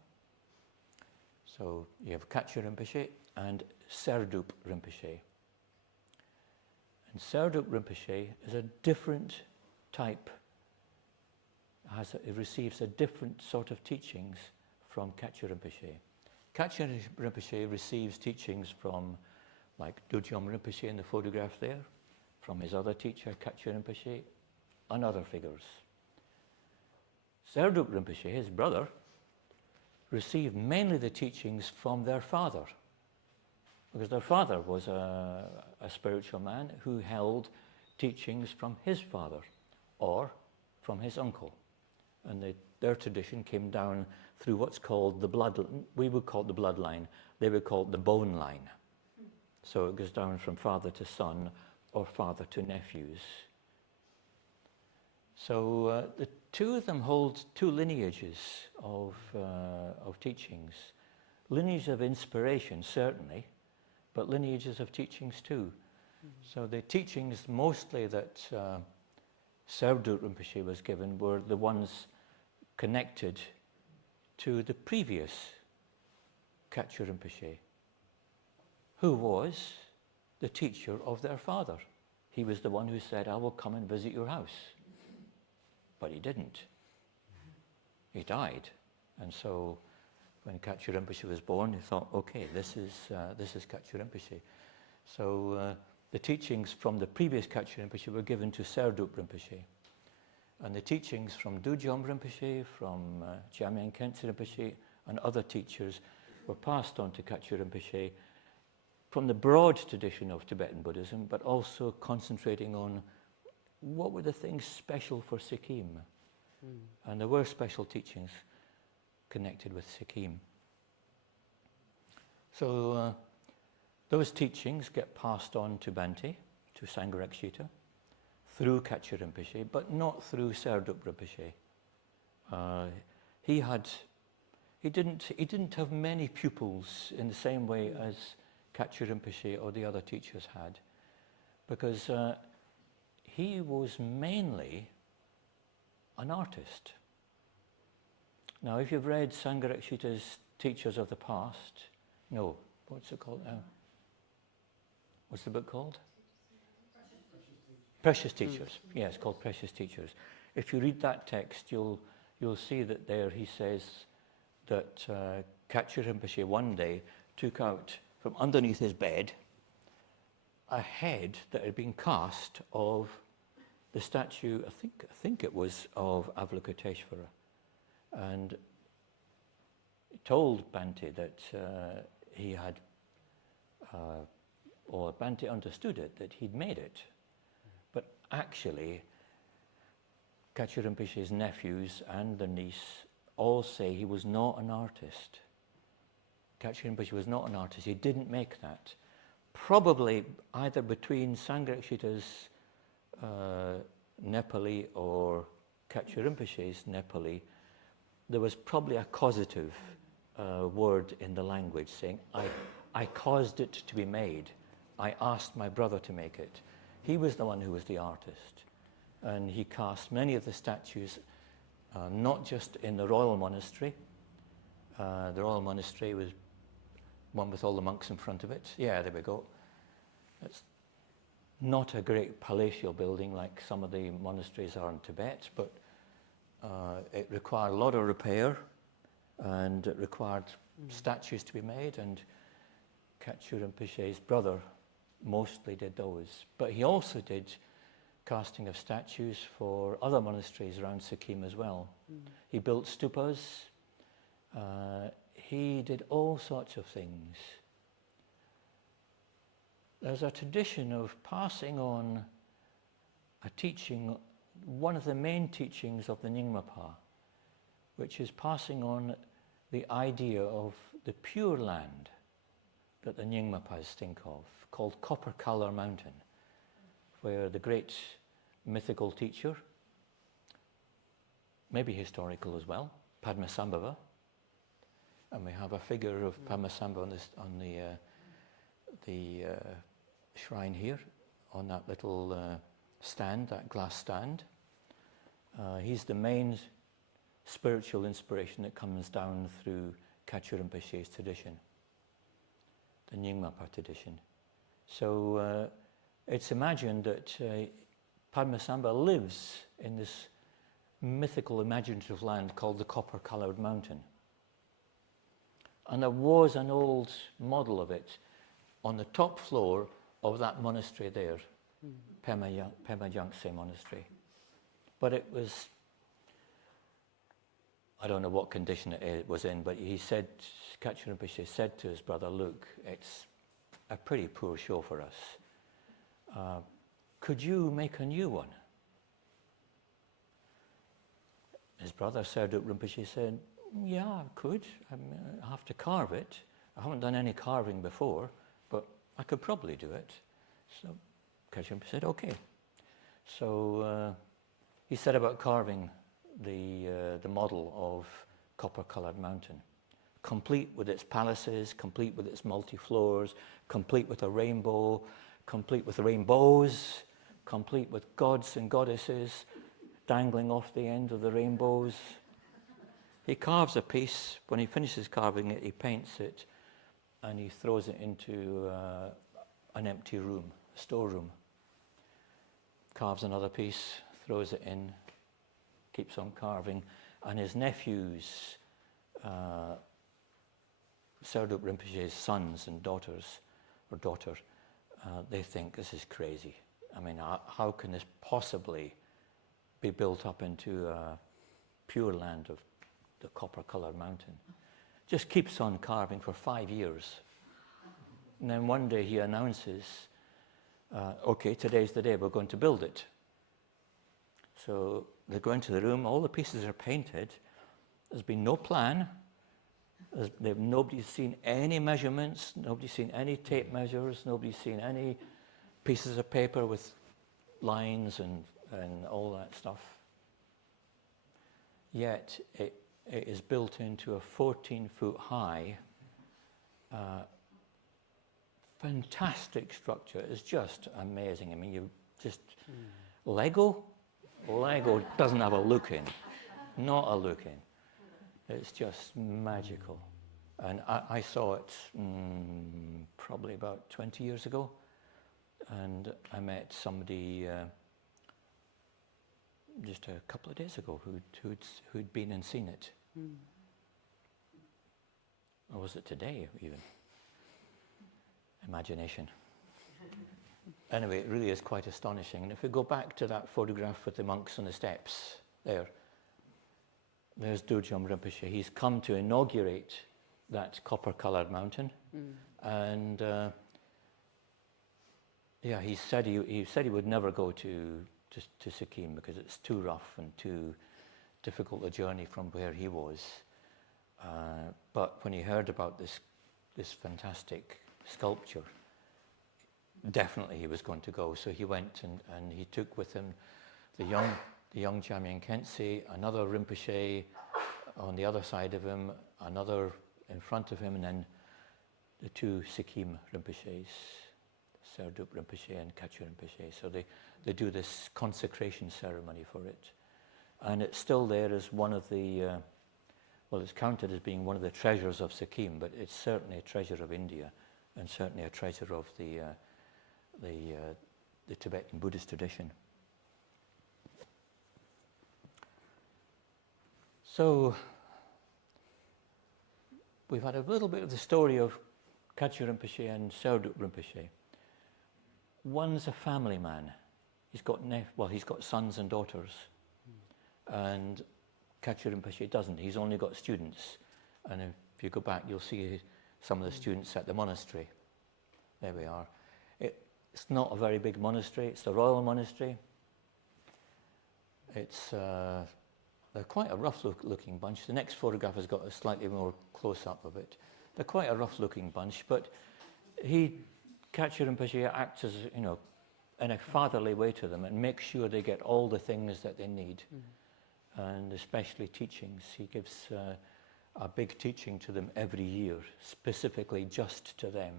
So you have Kachu Rinpoche and Serdup Rinpoche. And Serdup Rinpoche is a different type, it receives a different sort of teachings from Kachu Rinpoche. Kachu Rinpoche receives teachings from, like Dudjom Rinpoche in the photograph there, from his other teacher, Kachu Rinpoche, and other figures. Serdup Rinpoche, his brother, received mainly the teachings from their father, because their father was a spiritual man who held teachings from his father or from his uncle. And their tradition came down through what's called the bloodline. We would call it the bloodline. They would call it the bone line. So it goes down from father to son or father to nephews. So the two of them hold two lineages of teachings. Lineage of inspiration, certainly, but lineages of teachings too. So the teachings mostly that Serdup Rinpoche was given were the ones connected to the previous Kachu Rinpoche, who was the teacher of their father. He was the one who said, I will come and visit your house. But he didn't. He died. And so when Kachu Rinpoche was born, he thought, okay, this is Kachu Rinpoche. So the teachings from the previous Kachu Rinpoche were given to Serdup Rinpoche. And the teachings from Dudjom Rinpoche, from Jamyang Khyentse Rinpoche, and other teachers were passed on to Kachu Rinpoche from the broad tradition of Tibetan Buddhism, but also concentrating on what were the things special for Sikkim. And there were special teachings connected with Sikkim. So those teachings get passed on to Bhante, to Sangharakshita, through Kachu Rinpoche, but not through Serdup Rinpoche. He didn't have many pupils in the same way as Kachu Rinpoche or the other teachers had, because he was mainly an artist. Now, if you've read Sangharakshita's Teachers of the Past, no, what's it called now? What's the book called? Precious Teachers. Yeah, it's called Precious Teachers. If you read that text, you'll see that there he says that Kachu Rinpoche one day took out from underneath his bed a head that had been cast of the statue, I think it was of Avalokiteshvara, and he told Bhante that he had, or Bhante understood it, that he'd made it. But actually, Kachu Rinpoche's nephews and the niece all say he was not an artist. Kachu Rinpoche was not an artist. He didn't make that. Probably either between Sangharakshita's Nepali or Kachu Rinpoche's Nepali, there was probably a causative word in the language saying, I caused it to be made. I asked my brother to make it. He was the one who was the artist. And he cast many of the statues, not just in the royal monastery. The royal monastery was one with all the monks in front of it. Yeah, there we go. not a great palatial building like some of the monasteries are in Tibet, but it required a lot of repair, and it required statues to be made, and Kachu Rinpoche's brother mostly did those. But he also did casting of statues for other monasteries around Sikkim as well. He built stupas. He did all sorts of things. There's a tradition of passing on a teaching, one of the main teachings of the Nyingmapa, which is passing on the idea of the pure land that the Nyingmapas think of, called Copper Color Mountain, where the great mythical teacher, maybe historical as well, Padmasambhava, and we have a figure of Padmasambhava on the shrine here, on that little stand, that glass stand. He's the main spiritual inspiration that comes down through Kachu Rinpoche's tradition, the Nyingmapa tradition. So it's imagined that Padmasambhava lives in this mythical imaginative land called the Copper-Coloured Mountain. And there was an old model of it on the top floor of that monastery there, Pema Yangtze Monastery. But it was, I don't know what condition it was in, but he said, Kachu Rinpoche said to his brother, look, it's a pretty poor show for us. Could you make a new one? His brother Serduk Rinpoche said, yeah, I could. I have to carve it. I haven't done any carving before, but I could probably do it. So Kachu Rinpoche said, okay. So he set about carving the model of Copper-Coloured Mountain, complete with its palaces, complete with its multi-floors, complete with a rainbow, complete with rainbows, complete with gods and goddesses dangling off the end of the rainbows. He carves a piece. When he finishes carving it, he paints it, and he throws it into an empty room, a storeroom. Carves another piece, throws it in, keeps on carving, and his nephews, Serduk Rinpoche's sons and daughters, or daughter, they think this is crazy. I mean, how can this possibly be built up into a pure land of the Copper-Coloured Mountain? Just keeps on carving for 5 years. And then one day he announces, okay, today's the day we're going to build it. So they go into the room, all the pieces are painted, there's been no plan, nobody's seen any measurements, nobody's seen any tape measures, nobody's seen any pieces of paper with lines and all that stuff. Yet it is built into a 14-foot high, fantastic structure. It's just amazing. I mean, you just, Lego doesn't have a look in, not a look in. It's just magical. And I saw it probably about 20 years ago, and I met somebody just a couple of days ago who'd been and seen it. Or was it today even? Imagination. Anyway, it really is quite astonishing. And if we go back to that photograph with the monks on the steps, there's Dorjom Rinpoche. He's come to inaugurate that Copper-Coloured Mountain. And yeah, he said he would never go to Sikkim because it's too rough and too difficult a journey from where he was. But when he heard about this fantastic sculpture, definitely he was going to go. So he went and he took with him the young Jamyang Khyentse, another Rinpoche on the other side of him, another in front of him, and then the two Sikkim Rinpoches, Serduk Rinpoche and Kachu Rinpoche. So they do this consecration ceremony for it. And it's still there as one of the, well, it's counted as being one of the treasures of Sikkim, but it's certainly a treasure of India, and certainly a treasure of the the Tibetan Buddhist tradition. So we've had a little bit of the story of Kachu Rinpoche and Serduk Rinpoche. One's a family man. He's got sons and daughters. And Kachu Rinpoche doesn't. He's only got students. And if you go back, you'll see some of the students at the monastery. There we are. It's not a very big monastery. It's the royal monastery. It's they're quite a rough-looking bunch. The next photograph has got a slightly more close-up of it. They're quite a rough-looking bunch, but Kachu Rinpoche acts as, in a fatherly way to them and makes sure they get all the things that they need, and especially teachings. He gives a big teaching to them every year, specifically just to them.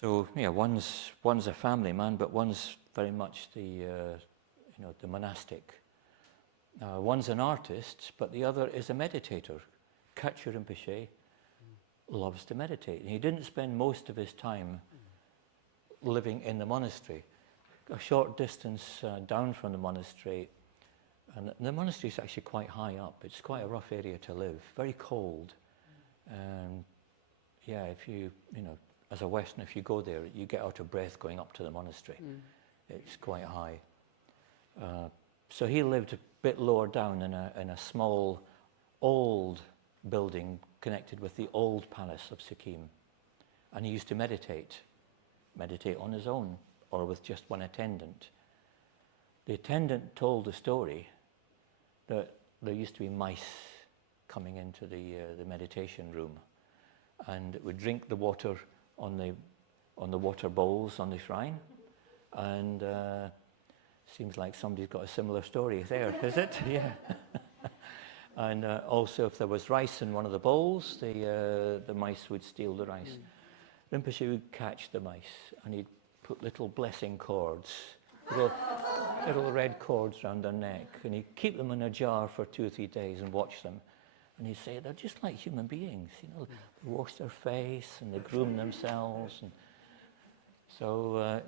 So yeah, one's a family man, but one's very much the monastic. One's an artist, but the other is a meditator. Kachu Rinpoche loves to meditate. And he didn't spend most of his time living in the monastery. A short distance down from the monastery, and the monastery is actually quite high up. It's quite a rough area to live, very cold. Yeah, if you as a Westerner, if you go there, you get out of breath going up to the monastery. It's quite high. So he lived a bit lower down in a small, old building connected with the old palace of Sikkim. And he used to meditate on his own or with just one attendant. The attendant told the story that there used to be mice coming into the meditation room, and it would drink the water on the water bowls on the shrine. And seems like somebody's got a similar story there, is it? Yeah. And also, if there was rice in one of the bowls, the mice would steal the rice. Rinpoche would catch the mice, and he'd put little blessing cords, little red cords around their neck, and he'd keep them in a jar for 2 or 3 days and watch them. And he'd say, they're just like human beings, they wash their face and they groom themselves. And so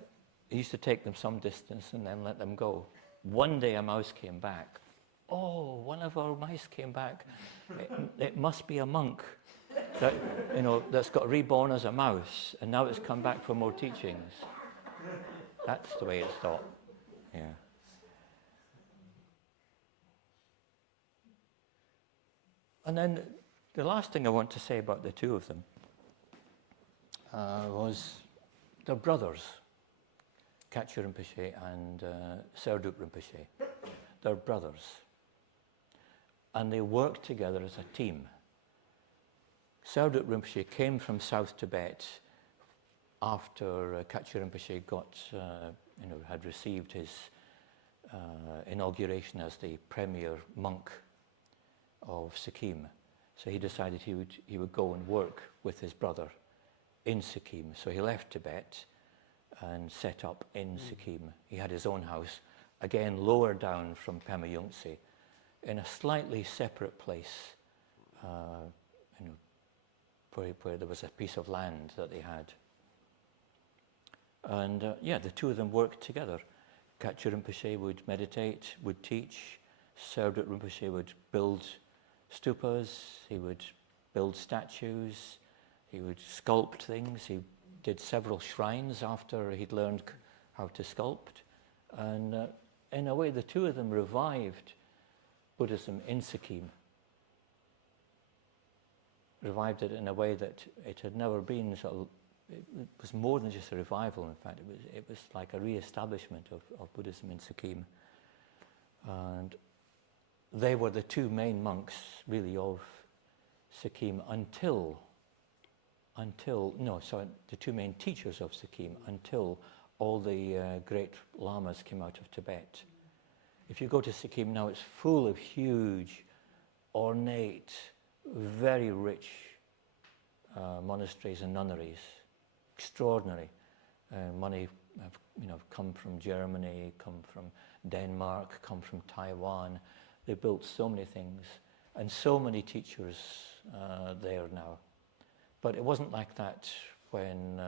he used to take them some distance and then let them go. One day a mouse came back. Oh, one of our mice came back. It must be a monk that, that's got reborn as a mouse, and now it's come back for more teachings. That's the way it's thought. Yeah. And then the last thing I want to say about the two of them was they're brothers, Kachu Rinpoche and Serduk Rinpoche. They're brothers. And they work together as a team. Serduk Rinpoche came from South Tibet after Kachu Rinpoche had received his inauguration as the premier monk of Sikkim. So he decided he would go and work with his brother in Sikkim. So he left Tibet and set up in Sikkim. He had his own house, again lower down from Pema Yungtse, in a slightly separate place, where there was a piece of land that they had. And the two of them worked together. Kachu Rinpoche would meditate, would teach. Serduk Rinpoche would build stupas, he would build statues, he would sculpt things. He did several shrines after he'd learned how to sculpt. And in a way, the two of them revived Buddhism in Sikkim. Revived it in a way that it had never been. It was more than just a revival, in fact. It was like a re-establishment of Buddhism in Sikkim. And they were the two main monks, really, of Sikkim the two main teachers of Sikkim until all the great lamas came out of Tibet. If you go to Sikkim now, it's full of huge, ornate, very rich monasteries and nunneries. Extraordinary. Money have come from Germany, come from Denmark, come from Taiwan. They built so many things, and so many teachers there now. But it wasn't like that when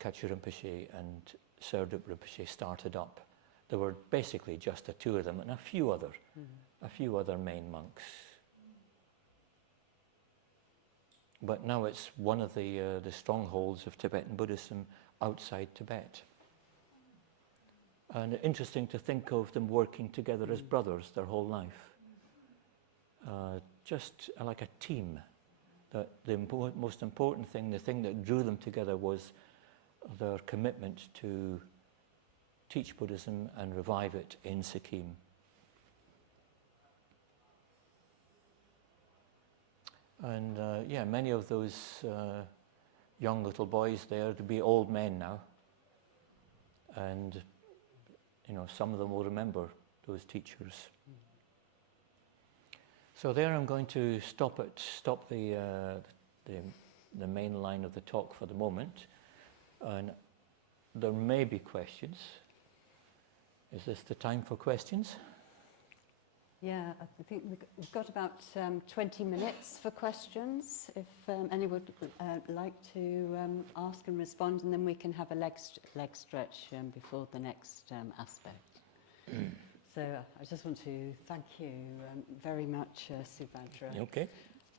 Kachu Rimpoche and Serduk Rinpoche started up, there were basically just the two of them and a few other main monks. But now it's one of the strongholds of Tibetan Buddhism outside Tibet. And interesting to think of them working together as brothers their whole life. Just like a team. That the most important thing, the thing that drew them together was their commitment to teach Buddhism and revive it in Sikkim. And yeah, many of those young little boys there to be old men now. And you know, some of them will remember those teachers. So there I'm going to stop the main line of the talk for the moment. And there may be questions. Is this the time for questions? Yeah, I think we've got about 20 minutes for questions, if anyone would like to ask and respond, and then we can have a leg stretch before the next aspect. So I just want to thank you very much, Suvajra. Okay,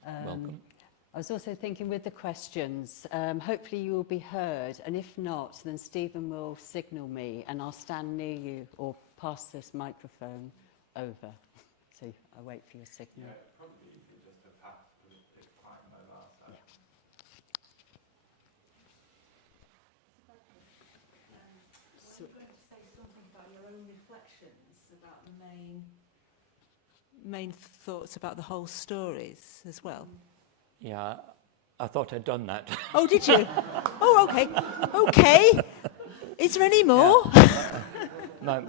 welcome. I was also thinking with the questions, hopefully you will be heard, and if not, then Stephen will signal me and I'll stand near you or pass this microphone over. So I wait for your signal. Yeah, probably easier just to have to pick time by last time. So you're going to say something about your own reflections, about the main thoughts about the whole stories as well. Yeah, I thought I'd done that. Oh, did you? Oh, okay. Okay. Is there any more? No,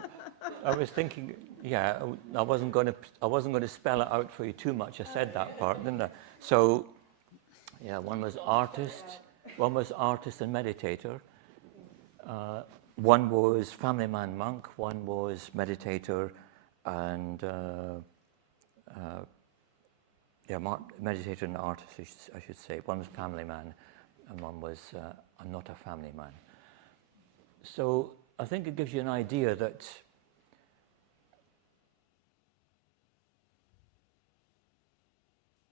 I was thinking, yeah, I wasn't going to spell it out for you too much. I said that part, didn't I? So, yeah, one was artist and meditator. One was family man monk. One was meditator, and meditator and artist, I should say. One was family man, and one was I'm not a family man. So I think it gives you an idea that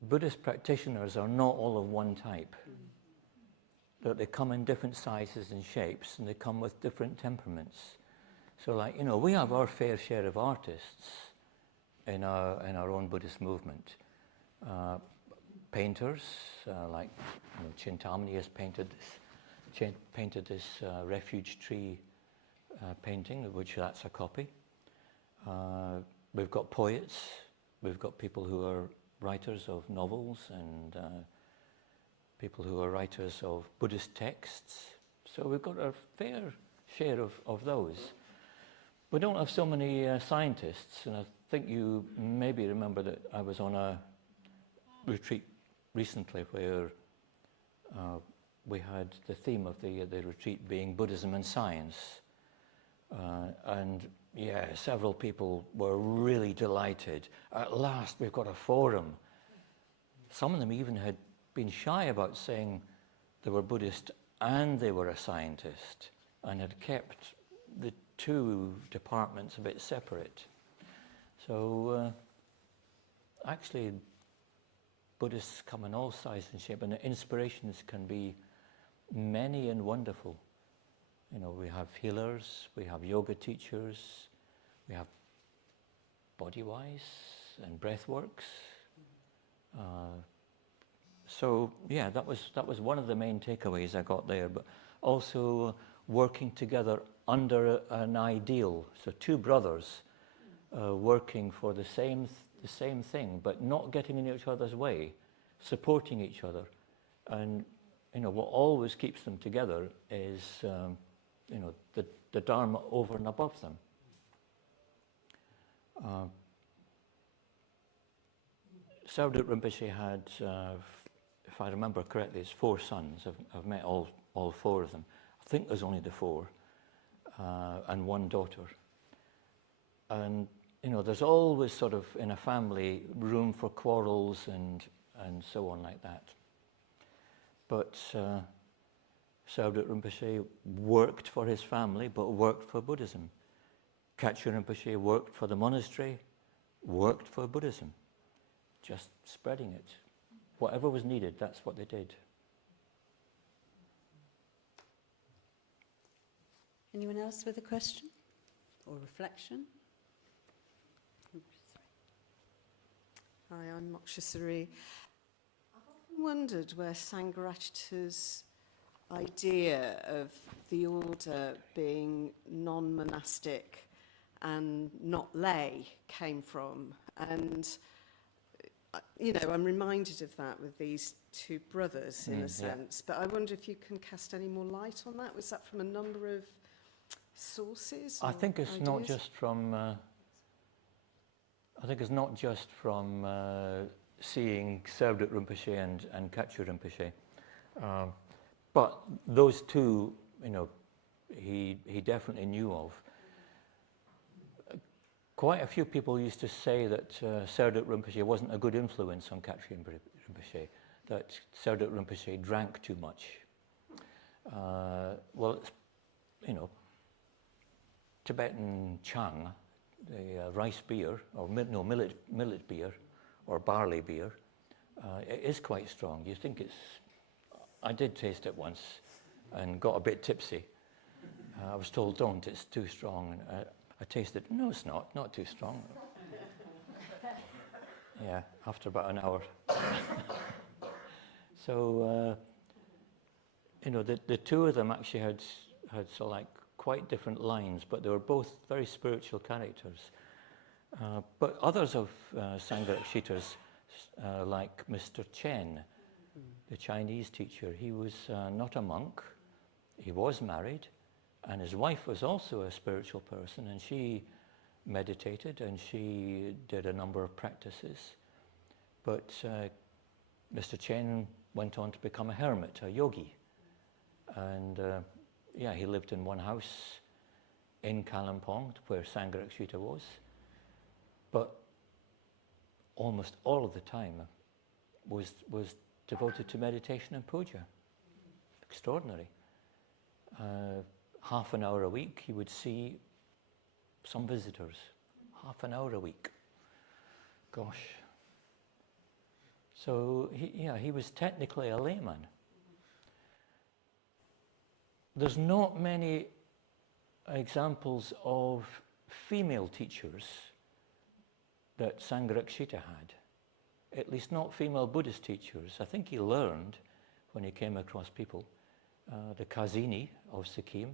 Buddhist practitioners are not all of one type. That they come in different sizes and shapes, and they come with different temperaments. So, like, you know, we have our fair share of artists in our own Buddhist movement. Painters, like Chintamani has painted this Refuge Tree painting, of which that's a copy. We've got poets. We've got people who are writers of novels and people who are writers of Buddhist texts. So we've got a fair share of those. We don't have so many scientists, and I think you maybe remember that I was on a retreat recently where we had the theme of the retreat being Buddhism and science. And yeah, several people were really delighted. At last we've got a forum. Some of them even had been shy about saying they were Buddhist and they were a scientist, and had kept the two departments a bit separate. So actually Buddhists come in all sizes and shapes, and the inspirations can be many and wonderful. You know, we have healers, we have yoga teachers, we have body-wise and breathworks. So yeah, that was one of the main takeaways I got there. But also working together under an ideal. So two brothers working for the same thing, but not getting in each other's way, supporting each other. And you know, what always keeps them together is the Dharma over and above them. Serduk Rinpoche had, if I remember correctly, it's 4 sons. I've met all 4 of them. I think there's only the 4, and 1 daughter. And you know, there's always sort of in a family room for quarrels and so on like that. But Sangha Rinpoche worked for his family, but worked for Buddhism. Kachu Rinpoche worked for the monastery, worked for Buddhism, just spreading it. Whatever was needed, that's what they did. Anyone else with a question or reflection? Hi, I'm Moksha Sari. I've often wondered where Sangharakshita's idea of the order being non-monastic and not lay came from. And, you know, I'm reminded of that with these two brothers in a sense. But I wonder if you can cast any more light on that. Was that from a number of sources? I think it's ideas? not just from. I think it's not just from seeing Sangha Rinpoche and Kachu Rinpoche, but those two, you know, he definitely knew of. Quite a few people used to say that Sangha Rinpoche wasn't a good influence on Kachu Rinpoche, that Sangha Rinpoche drank too much. Well, it's, you know, Tibetan Chang, the rice beer, or millet beer, or barley beer, it is quite strong. You think it's... I did taste it once and got a bit tipsy. I was told, don't, it's too strong. And I tasted, no, it's not too strong. Yeah, after about an hour. So, you know, the two of them actually had sort of like quite different lines, but they were both very spiritual characters. But others of Sangharakshita's, like Mr. Chen, the Chinese teacher, he was not a monk, he was married, and his wife was also a spiritual person, and she meditated and she did a number of practices. But Mr. Chen went on to become a hermit, a yogi. And yeah, he lived in one house in Kalimpong, where Sangharakshita was. But almost all of the time was devoted to meditation and puja. Extraordinary. Half an hour a week, he would see some visitors. Half an hour a week. Gosh. So, he was technically a layman. There's not many examples of female teachers that Sangharakshita had. At least not female Buddhist teachers. I think he learned when he came across people. The Kazini of Sikkim,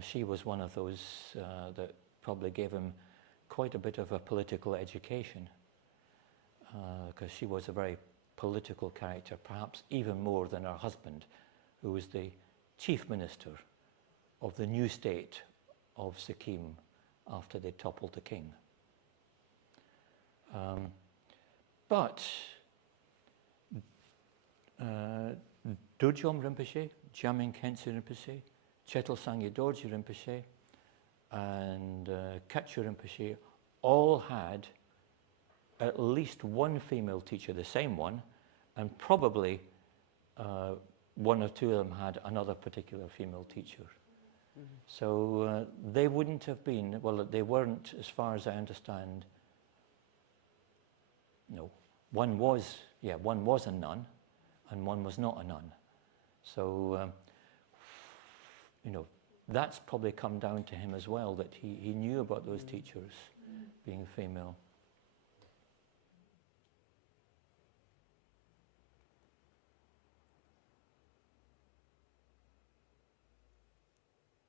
she was one of those that probably gave him quite a bit of a political education, because she was a very political character, perhaps even more than her husband, who was the chief minister of the new state of Sikkim after they toppled the king. But Dudjom Rinpoche, Jamyang Khyentse Rinpoche, Chetal Sangye Dorje Rinpoche, and Kachu Rinpoche all had at least one female teacher, the same one, and probably one or two of them had another particular female teacher. Mm-hmm. So they wouldn't have been, well, they weren't, as far as I understand. No, one was a nun, and one was not a nun. So, you know, that's probably come down to him as well, that he knew about those teachers being female.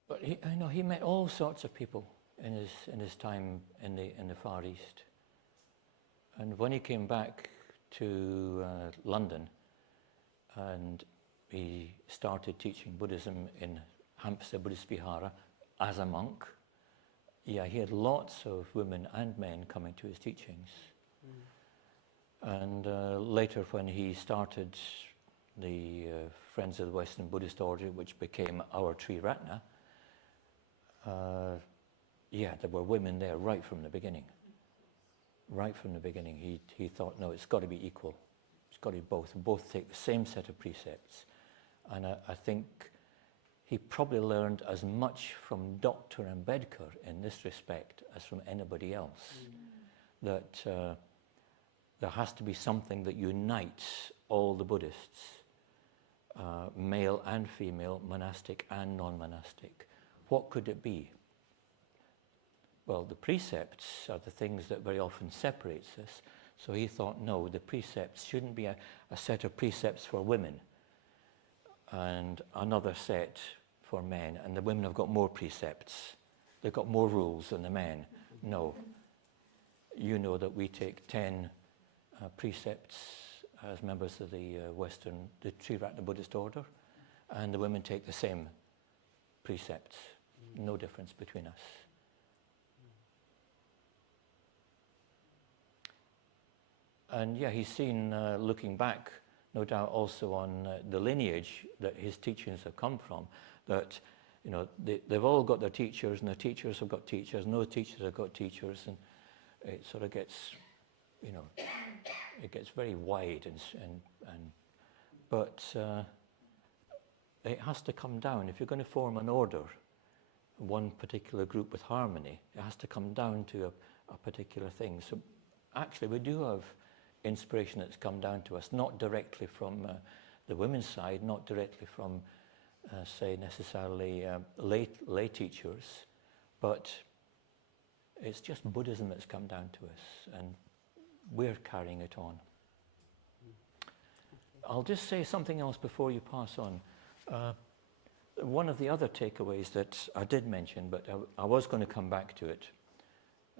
But I know he met all sorts of people in his time in the Far East. And when he came back to London, and he started teaching Buddhism in Hampstead Buddhist Vihara as a monk, yeah, he had lots of women and men coming to his teachings. And later, when he started the Friends of the Western Buddhist Order, which became our Triratna, yeah, there were women there right from the beginning. Right from the beginning, he thought, no, it's got to be equal. It's got to be both. Both take the same set of precepts. And I think he probably learned as much from Dr. Ambedkar in this respect as from anybody else. That there has to be something that unites all the Buddhists, male and female, monastic and non-monastic. What could it be? Well, the precepts are the things that very often separates us. So he thought, no, the precepts shouldn't be a set of precepts for women and another set for men, and the women have got more precepts. They've got more rules than the men. No. You know that we take 10 precepts as members of the the Triratna Buddhist order, and the women take the same precepts. No difference between us. And yeah, he's seen, looking back, no doubt also on the lineage that his teachings have come from, that, you know, they've all got their teachers, and their teachers have got teachers, and those teachers have got teachers, and it sort of gets, you know, it gets very wide, but it has to come down. If you're going to form an order, one particular group with harmony, it has to come down to a particular thing. So actually we do have inspiration that's come down to us, not directly from the women's side, not directly from, say, necessarily lay teachers, but it's just Buddhism that's come down to us, and we're carrying it on. I'll just say something else before you pass on. One of the other takeaways that I did mention, but I was going to come back to it,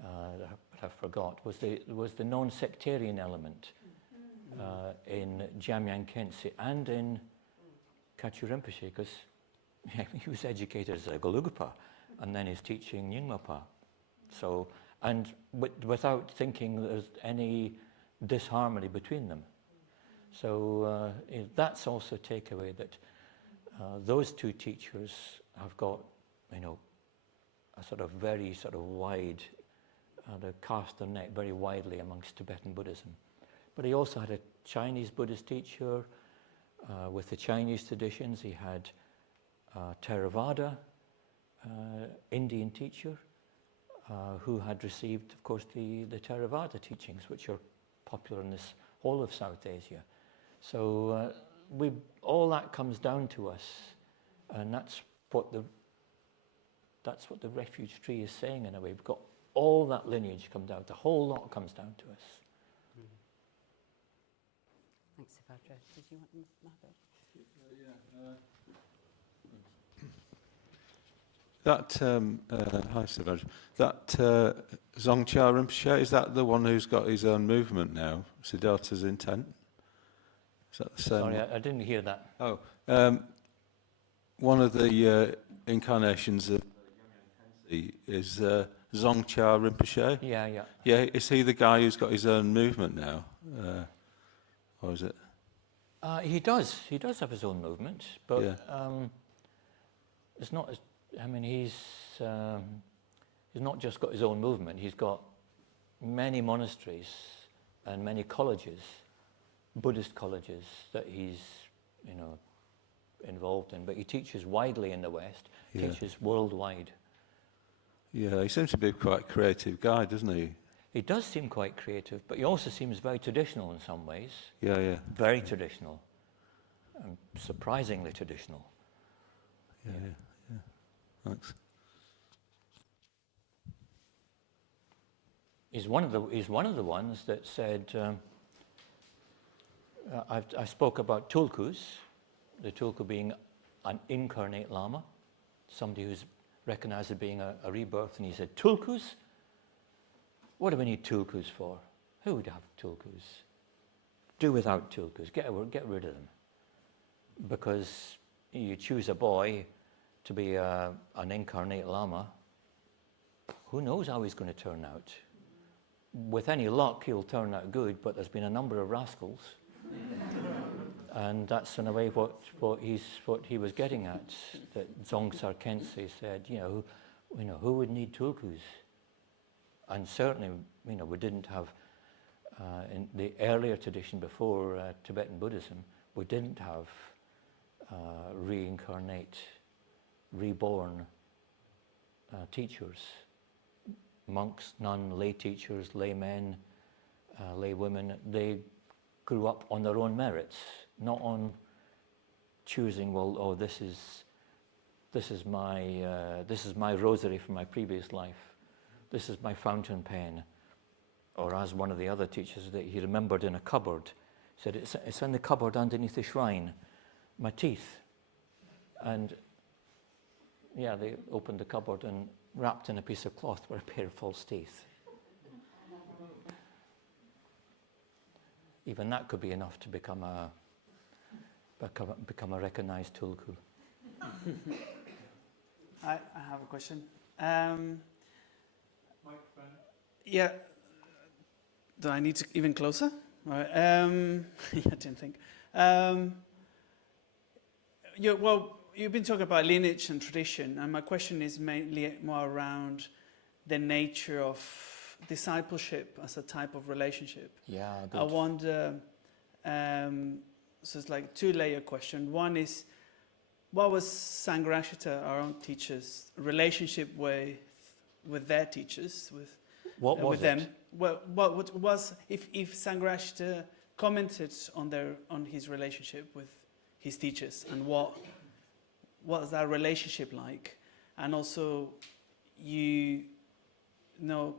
but I forgot, was the non-sectarian element in Jamyang Khyentse and in Kachu Rinpoche, because he was educated as a Golugapa, and then he's teaching Nyingmapa. So, and without thinking there's any disharmony between them. So that's also a takeaway, that those two teachers have got, you know, a sort of very sort of wide, they cast their net very widely amongst Tibetan Buddhism. But he also had a Chinese Buddhist teacher with the Chinese traditions. He had a Theravada Indian teacher who had received, of course, the Theravada teachings, which are popular in this whole of South Asia. So all that comes down to us, and that's what the Refuge Tree is saying in a way. We've got all that lineage come down, the whole lot comes down to us. Thanks, Suvajra. Did you want Mahbub? Hi, Suvajra. That Dzongkha Rinpoche, is that the one who's got his own movement now, Siddhartha's intent? Is that the same? Sorry, I didn't hear that. Oh, one of the incarnations of is Dzongkha Rinpoche. Yeah. Yeah, is he the guy who's got his own movement now? Or is it? He does have his own movement, but Yeah. it's not. I mean, he's not just got his own movement. He's got many monasteries and many colleges, Buddhist colleges, that he's, you know, involved in. But he teaches widely in the West. Yeah. Teaches worldwide. Yeah, he seems to be quite a creative guy, doesn't he? He does seem quite creative, but he also seems very traditional in some ways. Yeah. Very traditional, and surprisingly traditional. Yeah. Thanks. He's one of the ones that said. I spoke about tulkus, the tulku being an incarnate lama, somebody who's recognized as being a rebirth, and he said, tulkus? What do we need tulkus for? Who would have tulkus? Do without tulkus, get rid of them. Because you choose a boy to be an incarnate lama, who knows how he's going to turn out? With any luck, he'll turn out good, but there's been a number of rascals. And that's in a way what he was getting at. That Dzongkha Khyentse said, you know, who would need tulkus? And certainly, you know, we didn't have in the earlier tradition before Tibetan Buddhism, we didn't have reincarnate, reborn teachers, monks, nuns, lay teachers, laymen, lay women. They grew up on their own merits, not on choosing, well, oh, this is my rosary from my previous life. This is my fountain pen. Or as one of the other teachers that he remembered in a cupboard, said, it's in the cupboard underneath the shrine, my teeth. And yeah, they opened the cupboard and wrapped in a piece of cloth were a pair of false teeth. Even that could be enough to become a recognized tulku. I have a question. Microphone. Yeah. Do I need to even closer? All right. Yeah, I didn't think. You've been talking about lineage and tradition, and my question is mainly more around the nature of discipleship as a type of relationship. Yeah, good. I wonder, so it's like two-layer question. One is, what was Sangharakshita, our own teachers, relationship with their teachers, with them? Well, what was, if Sangharakshita commented on his relationship with his teachers, and what was that relationship like? And also, you know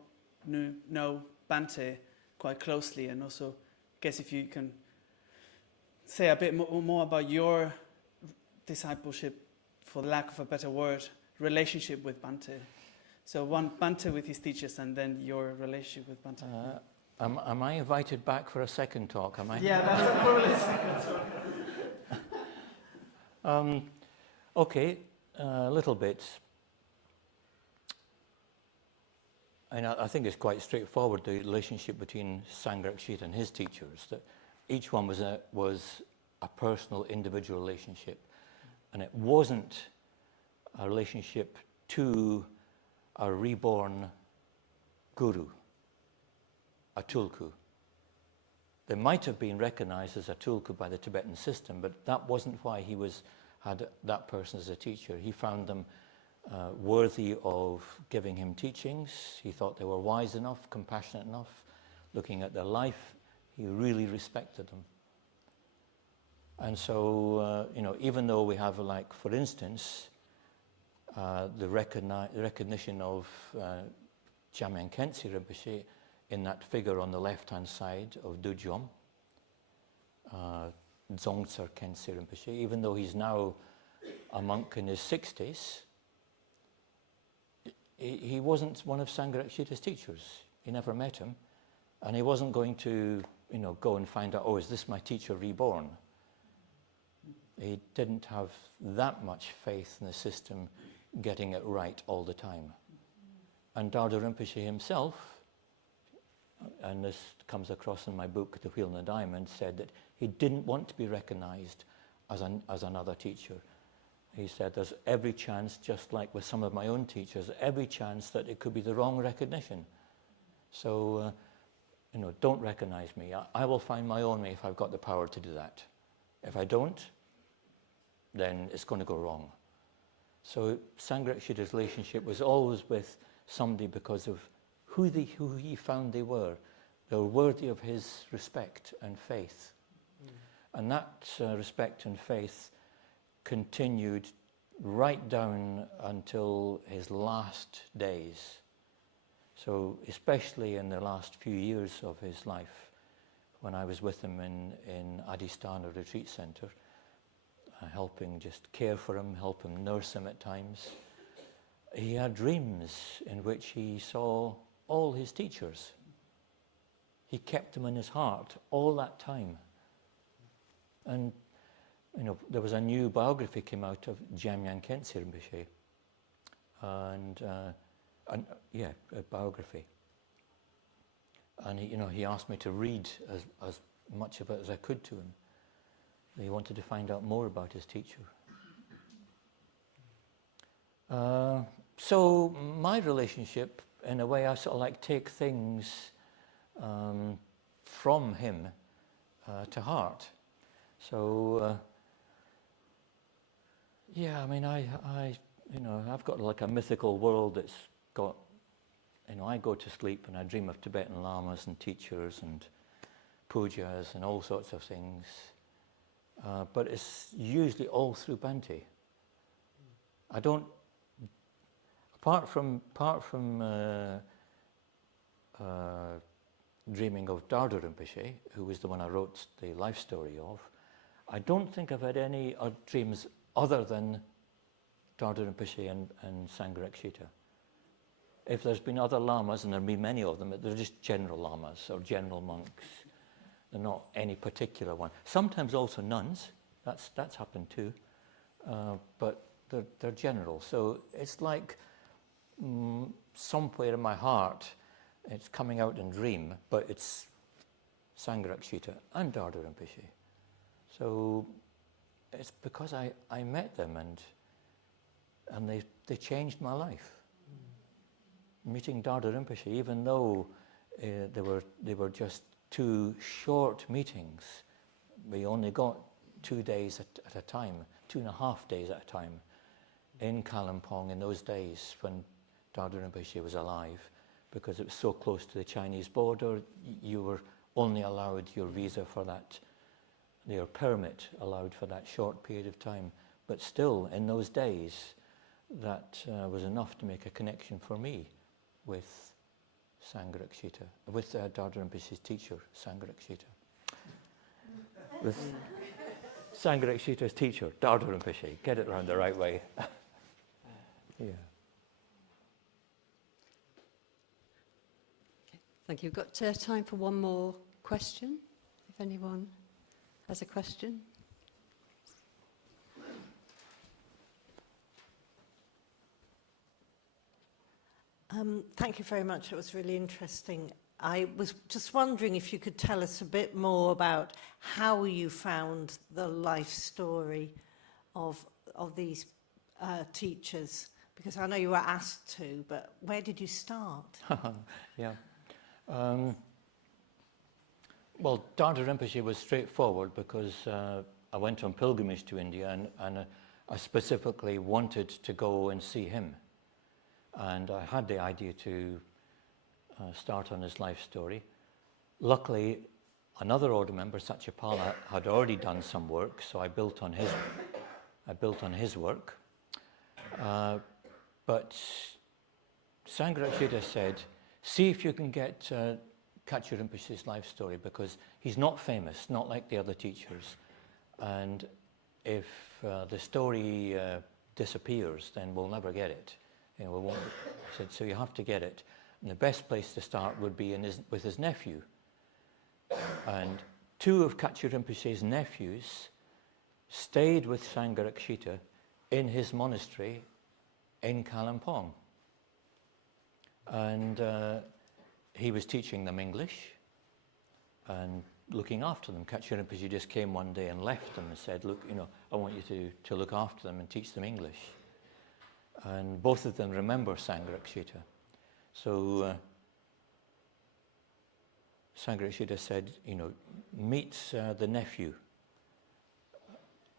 Bhante quite closely, and also, I guess if you can say a bit more about your discipleship, for lack of a better word, relationship with Bhante. So one, Bhante with his teachers, and then your relationship with Bhante. Am I invited back for a second talk? Am I? Yeah, that's probably a second talk. Okay, a little bit. And I think it's quite straightforward, the relationship between Sangharakshita and his teachers, that each one was a personal, individual relationship. And it wasn't a relationship to a reborn guru, a tulku. They might have been recognized as a tulku by the Tibetan system, but that wasn't why he had that person as a teacher. He found them worthy of giving him teachings. He thought they were wise enough, compassionate enough. Looking at their life, he really respected them. And so, even though we have, like, for instance, the recognition of Jamyang Khyentse Rinpoche in that figure on the left-hand side of Dudjom, Dzongtsar Khyentse Rinpoche, even though he's now a monk in his 60s, he wasn't one of Sangharakshita's teachers. He never met him, and he wasn't going to, go and find out, oh, is this my teacher reborn? He didn't have that much faith in the system getting it right all the time. And Dharma Rinpoche himself, and this comes across in my book, The Wheel and the Diamond, said that he didn't want to be recognized as another teacher. He said there's every chance, just like with some of my own teachers, every chance that it could be the wrong recognition. So, don't recognize me. I will find my own way if I've got the power to do that. If I don't, then it's going to go wrong. So Sangharakshita's relationship was always with somebody because of who he found they were. They were worthy of his respect and faith. And that respect and faith continued right down until his last days. So especially in the last few years of his life, when I was with him in Adhisthana Retreat Center, helping just care for him, help him nurse him at times. He had dreams in which he saw all his teachers. He kept them in his heart all that time. And there was a new biography came out of Jamyang Khyentse Rinpoche, and a biography. And he asked me to read as much of it as I could to him. He wanted to find out more about his teacher. So my relationship, in a way, I sort of like take things from him to heart. So Yeah, I mean, I've got like a mythical world that's got, I go to sleep and I dream of Tibetan lamas and teachers and pujas and all sorts of things. But it's usually all through Bhante. I don't, apart from dreaming of Dharma Rinpoche, who was the one I wrote the life story of, I don't think I've had any dreams other than Dharma Rinpoche and Sangharakshita. If there's been other lamas, and there have been many of them, they're just general lamas or general monks. They're not any particular one. Sometimes also nuns. That's happened too. But they're general. So it's like somewhere in my heart, it's coming out in dream, but it's Sangharakshita and Dharma Rinpoche. So it's because I met them and they changed my life. Meeting Dharma Rinpoche, even though they were just 2 short meetings, we only got 2 days at a time, 2.5 days at a time in Kalimpong in those days when Dharma Rinpoche was alive, because it was so close to the Chinese border. You were only allowed your visa for that, your permit allowed for that short period of time. But still, in those days, that was enough to make a connection for me with Sangharakshita, with Dharma Rinpoche's teacher, Sangharakshita. With Sangharakshita's teacher, Dharma Rinpoche. Get it round the right way. Yeah. Thank you. We've got time for one more question, if anyone has a question. Thank you very much. It was really interesting. I was just wondering if you could tell us a bit more about how you found the life story of these teachers, because I know you were asked to, but where did you start? Yeah. Well, Dharma Rinpoche was straightforward because I went on pilgrimage to India and I specifically wanted to go and see him. And I had the idea to start on his life story. Luckily, another order member, Satyapal, had already done some work, so I built on his work. But Sangharakshita said, see if you can get Kachu Rinpoche's life story, because he's not famous, not like the other teachers. And if the story disappears, then we'll never get it. We won't. I said, so you have to get it. And the best place to start would be with his nephew. And 2 of Kachu Rinpoche's nephews stayed with Sangharakshita in his monastery in Kalimpong. And he was teaching them English and looking after them. Kachu Rinpoche just came one day and left them and said, look, I want you to look after them and teach them English. And both of them remember Sangharakshita. So Sangharakshita said, meet the nephew.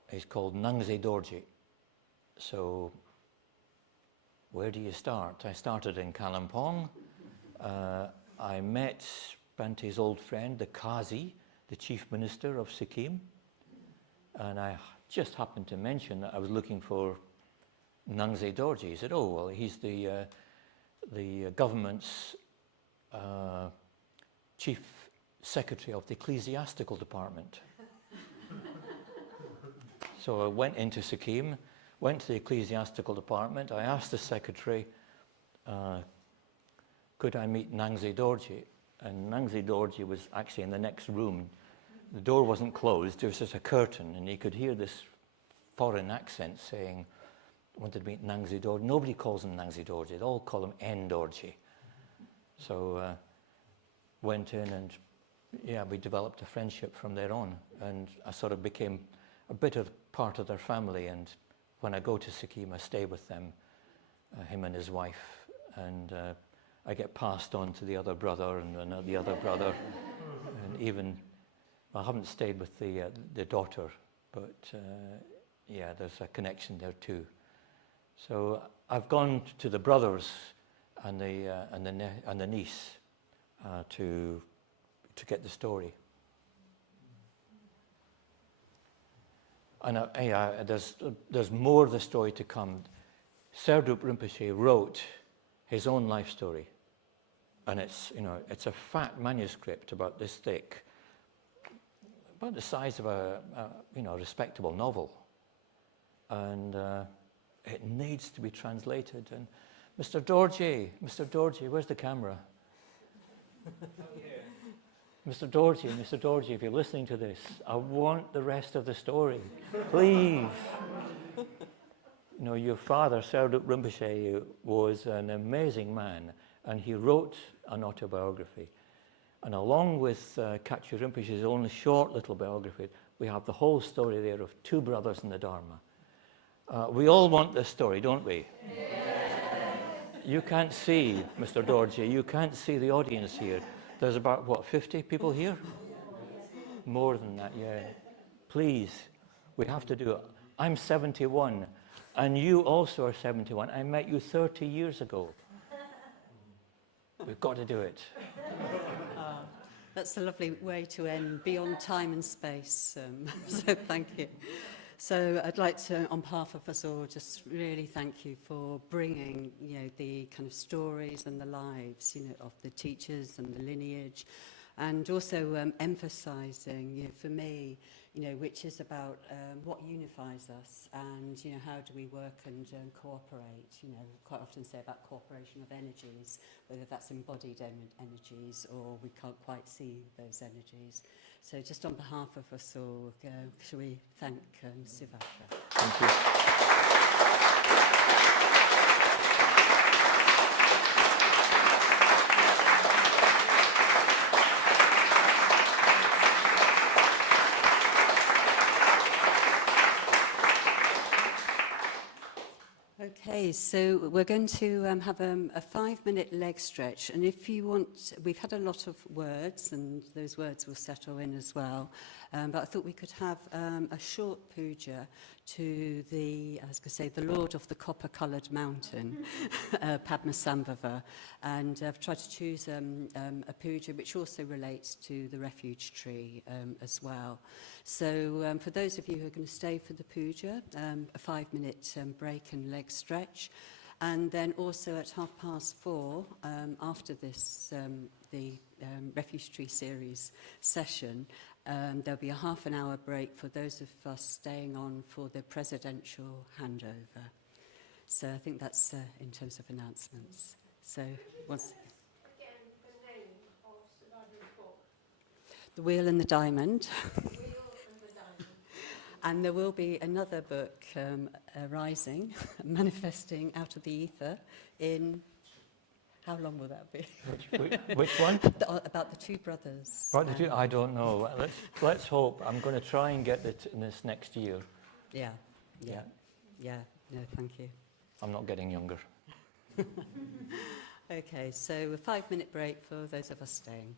He's called Nangze Dorje. So where do you start? I started in Kalimpong. I met Bhante's old friend, the Qazi, the chief minister of Sikkim. And I just happened to mention that I was looking for Nangze Dorje. He said, oh, well, he's the government's chief secretary of the ecclesiastical department. So I went into Sikkim, went to the ecclesiastical department. I asked the secretary, could I meet Nangze Dorje? And Nangze Dorje was actually in the next room. The door wasn't closed, there was just a curtain, and he could hear this foreign accent saying, wanted to meet Nangze Dorje. Nobody calls him Nangze Dorje, they all call him N Dorje. So went in and we developed a friendship from there on, and I sort of became a bit of part of their family. And when I go to Sikkim, I stay with them, him and his wife, and I get passed on to the other brother and the other brother, and even I haven't stayed with the daughter, but yeah, there's a connection there too. So I've gone to the brothers and the niece to get the story. And there's more of the story to come. Serdrup Rinpoche wrote his own life story, and it's a fat manuscript about this thick, about the size of a respectable novel, and it needs to be translated. And Mr. Dorje, where's the camera? Mr. Dorje, if you're listening to this, I want the rest of the story, please. Your father, Serdrup Rinpoche, was an amazing man, and he wrote an autobiography. And along with Kachu Rinpoche's own short little biography, we have the whole story there of two brothers in the Dharma. We all want this story, don't we? Yes. You can't see, Mr. Dorje, you can't see the audience here. There's about, 50 people here? More than that, yeah. Please, we have to do it. I'm 71, and you also are 71. I met you 30 years ago. We've got to do it. That's a lovely way to end, beyond time and space. So thank you. So I'd like to, on behalf of us all, just really thank you for bringing, the kind of stories and the lives, of the teachers and the lineage, and also emphasising, for me, which is about what unifies us, and how do we work and cooperate. Quite often say about cooperation of energies, whether that's embodied energies or we can't quite see those energies. So just on behalf of us all, shall we thank Suvajra? Thank you. Okay, so we're going to have a 5-minute leg stretch, and if you want, we've had a lot of words, and those words will settle in as well, but I thought we could have a short puja to the Lord of the Copper-Coloured Mountain, Padmasambhava, and I've tried to choose a puja which also relates to the Refuge Tree as well. So for those of you who are going to stay for the puja, a 5-minute break and leg stretch, and then also at 4:30, after this, the Refuge Tree series session, there'll be a half-an-hour break for those of us staying on for the presidential handover. So I think that's in terms of announcements. So once Again, the name of Suvajra's book. The Wheel and the Diamond. The Wheel and the Diamond. And there will be another book arising, manifesting out of the ether in, how long will that be? Which one? About the two brothers. I don't know. Let's hope. I'm going to try and get it in this next year. Yeah. No, thank you. I'm not getting younger. Okay, so a 5-minute break for those of us staying.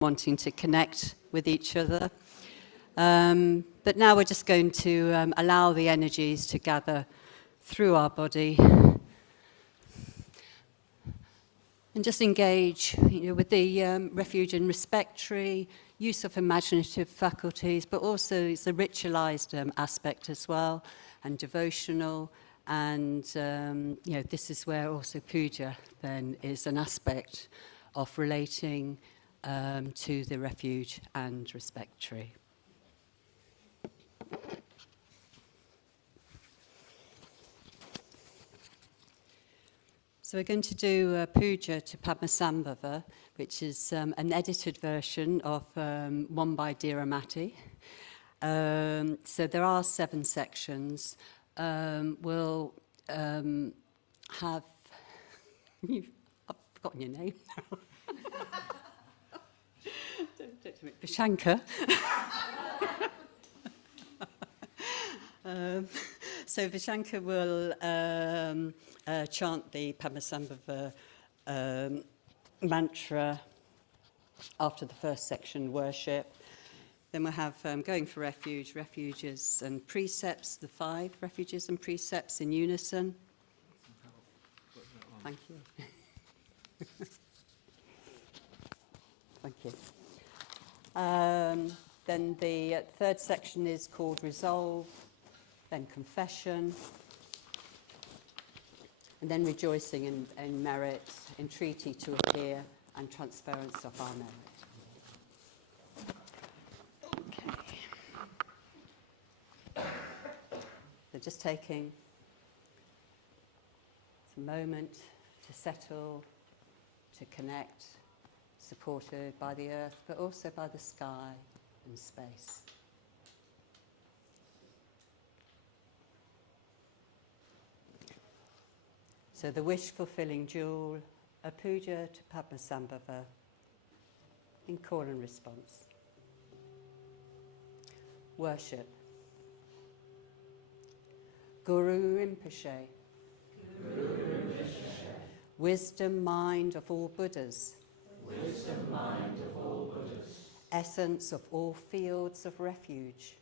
wanting to connect with each other. But now we're just going to allow the energies to gather through our body and just engage, with the refuge and respect tree, use of imaginative faculties, but also it's a ritualized aspect as well, and devotional, and this is where also puja then is an aspect of relating to the refuge and respect tree. So we're going to do a puja to Padmasambhava, which is an edited version of one by Dhiramati. So there are 7 sections. We'll have... I've forgotten your name now. Vishankar. So Vishankar will chant the Padmasambhava mantra after the first section, worship. Then we'll have going for refuge, refuges and precepts, the 5 refuges and precepts in unison. Thank you. Thank you. Then the third section is called resolve, then confession, and then rejoicing in merit, entreaty to appear, and transference of our merit. Okay. So just taking a moment to settle, to connect, supported by the earth, but also by the sky and space. So the wish-fulfilling jewel, a puja to Padmasambhava in call and response. Worship. Guru Rimpoche. Guru Rimpoche. Wisdom mind of all Buddhas. Wisdom mind of all Buddhas. Essence of all fields of refuge.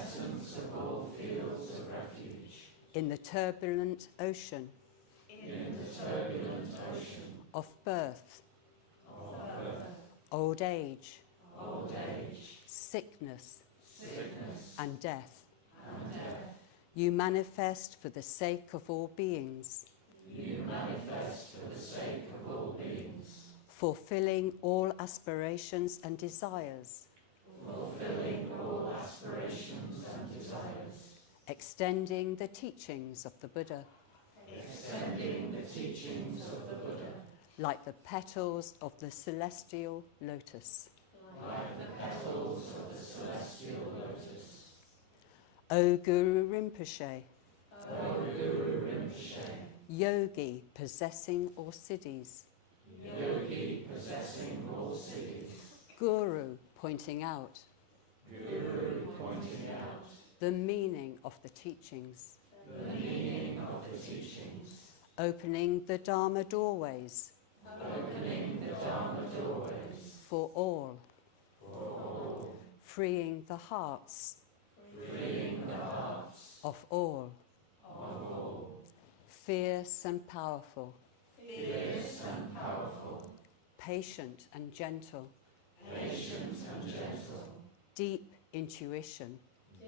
Essence of all fields of refuge. In the turbulent ocean. In the turbulent ocean. Of birth. Of birth. Old age. Old age. Sickness. Sickness. And death. And death. You manifest for the sake of all beings. You manifest for the sake of all beings. Fulfilling all aspirations and desires. Fulfilling all aspirations and desires. Extending the teachings of the Buddha. Extending the teachings of the Buddha. Like the petals of the celestial lotus. Like the petals of the celestial lotus. O Guru Rinpoche. O Guru Rinpoche. Yogi possessing all siddhis. Yogi possessing all siddhis. Guru pointing out. Guru pointing out. The meaning of the teachings. The meaning of the teachings. Opening the Dharma doorways. Opening the Dharma doorways. For all. For all. Freeing the hearts. Freeing the hearts. Of all. Of all. Fierce and powerful. Fierce and powerful. Patient and gentle. Patient and gentle. Deep intuition.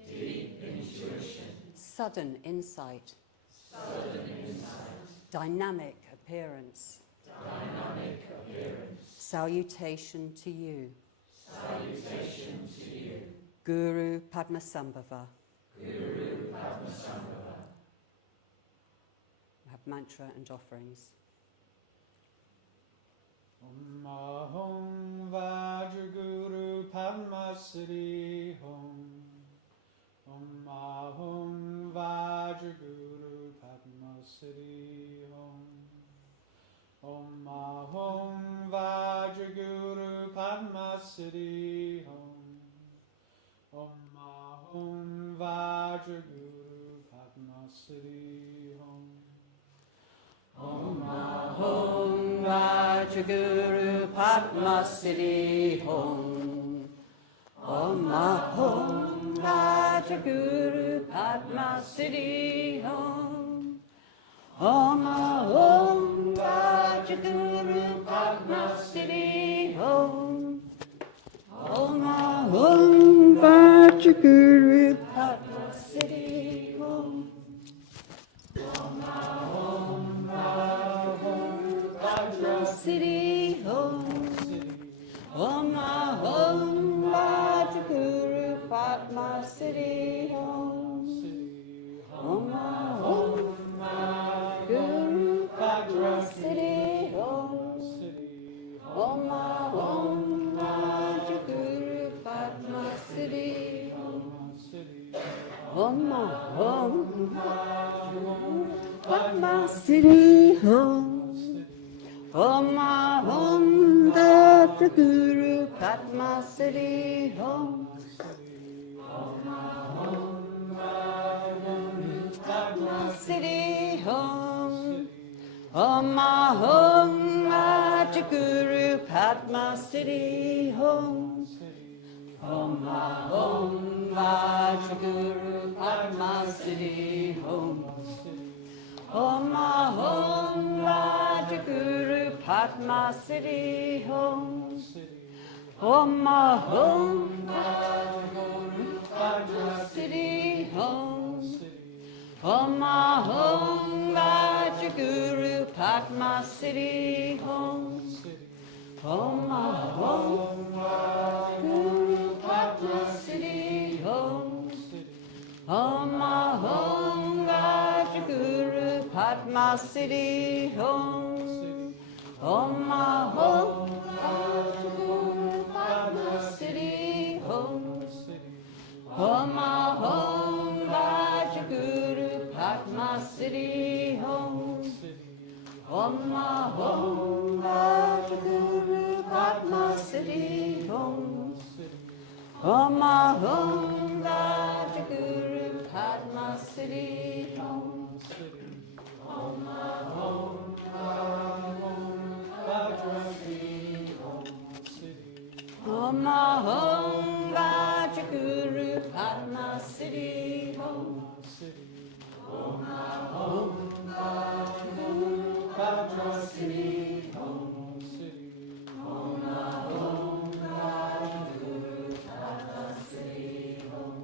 Deep intuition. Sudden insight. Sudden insight. Dynamic appearance. Dynamic appearance. Salutation to you. Salutation to you. Guru Padmasambhava. Guru Padmasambhava. We have mantra and offerings. Om Ahom Vajraguru Padmasri Hom. Om Ahom Vajraguru Padmasri Hom. Om Ahom Vajraguru Padmasri Hom. Om Ahom Vajraguru Padmasri Hom. Om Ahom Vajraguru Vajraguru Padma Siddhi Om. Om Ahom Vajraguru Padma Siddhi Om. Om Ahom Vajraguru Padma Siddhi Om. Om Ahom Vajraguru Padma Siddhi Om. Om Ahom Vajraguru Padma Siddhi Om. Om Ahom Vajraguru Padma Siddhi Om. Om Ahom Vajraguru Padma Siddhi Om. Om Ahom Vajraguru Padma Siddhi Om. Om Ahom Padma Siddhi Om. Om Ahom Vajraguru Padma Siddhi Om. Om Ahom Vajraguru Padma Siddhi Om. Om Ahom Vajraguru Padma Siddhi Om. Om Ahom Vajraguru Padma Siddhi Om. Om Ahom Vajraguru Padma Siddhi Om. Om Ahom Vajraguru Padma Siddhi Om. Om Ahom Vajraguru Padma Siddhi Om. Om Ahom Vajraguru Padma Siddhi Om. Om Ahom Vajraguru Padma Siddhi Om. Om Ahom Vajraguru Padma Siddhi Om. Om Ahom Vajraguru Padma Siddhi Om. Om Ahom Vajraguru Padma Siddhi Om. Om Ahom Vajraguru Padma Siddhi Om. Om Ahom Om Ahom Vajraguru Padma Siddhi Om. Om Ahom Vajraguru Padma Siddhi Om. Om Ahom Vajraguru Padma Siddhi Om. Om Ahom Vajraguru Padma Siddhi Om.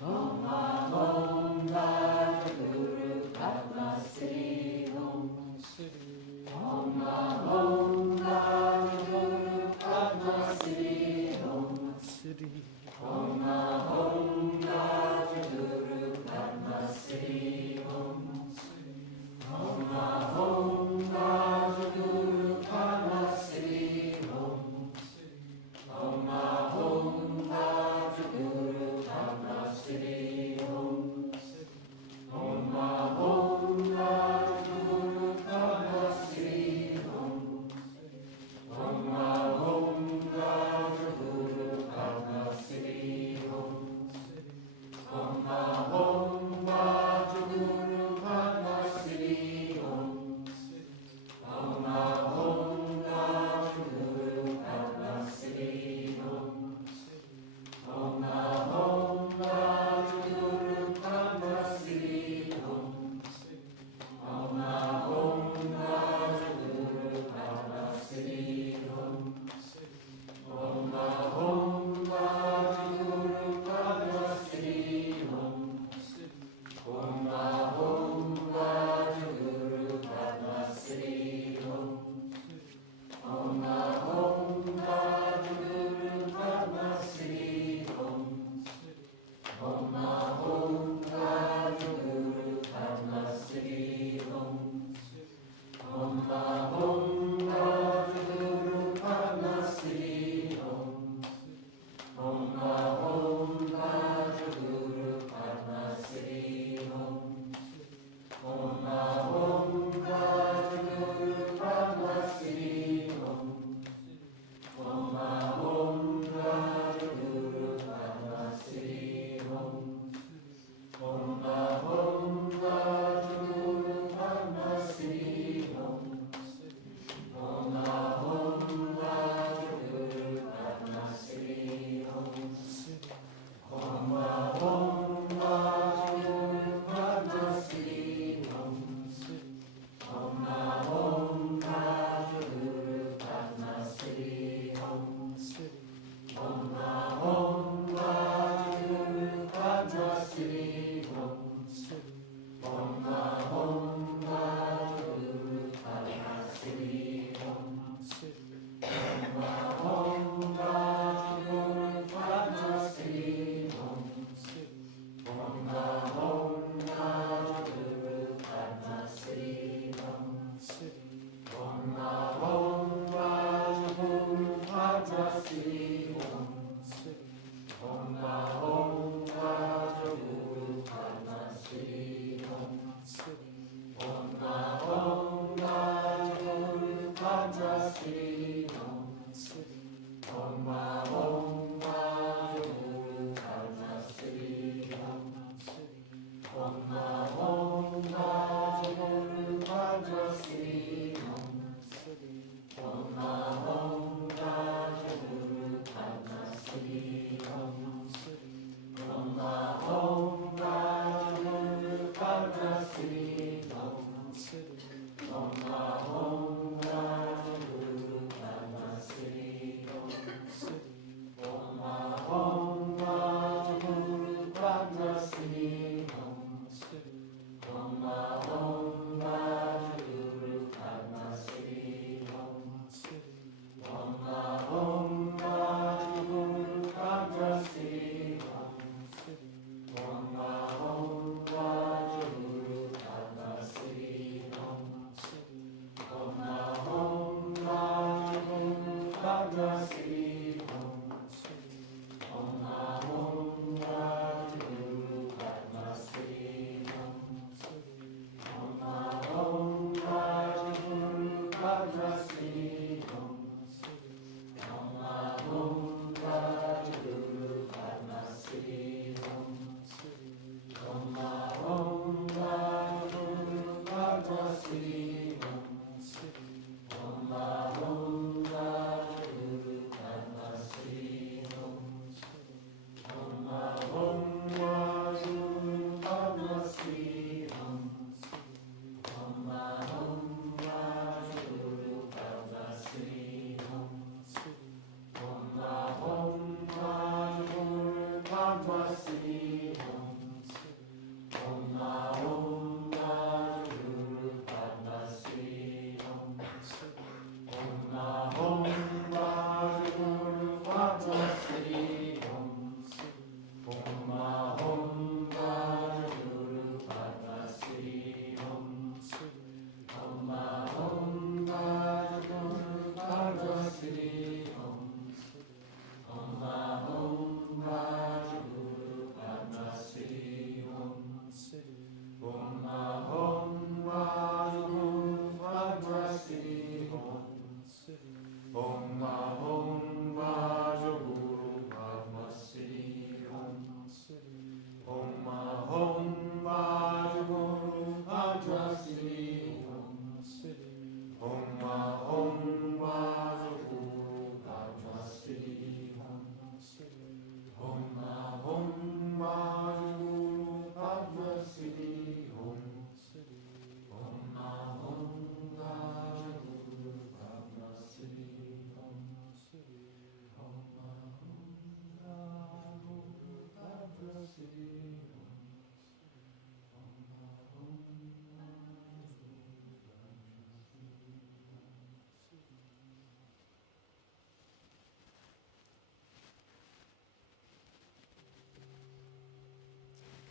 Om Ahom Vajraguru Padma Siddhi Om. Om Ahom Vajraguru Padma Siddhi Om. Om Ahom Vajraguru Padma Siddhi Om. Om Ahom Vajraguru Padma Siddhi Om. Om Ahom Vajraguru Padma Siddhi Om.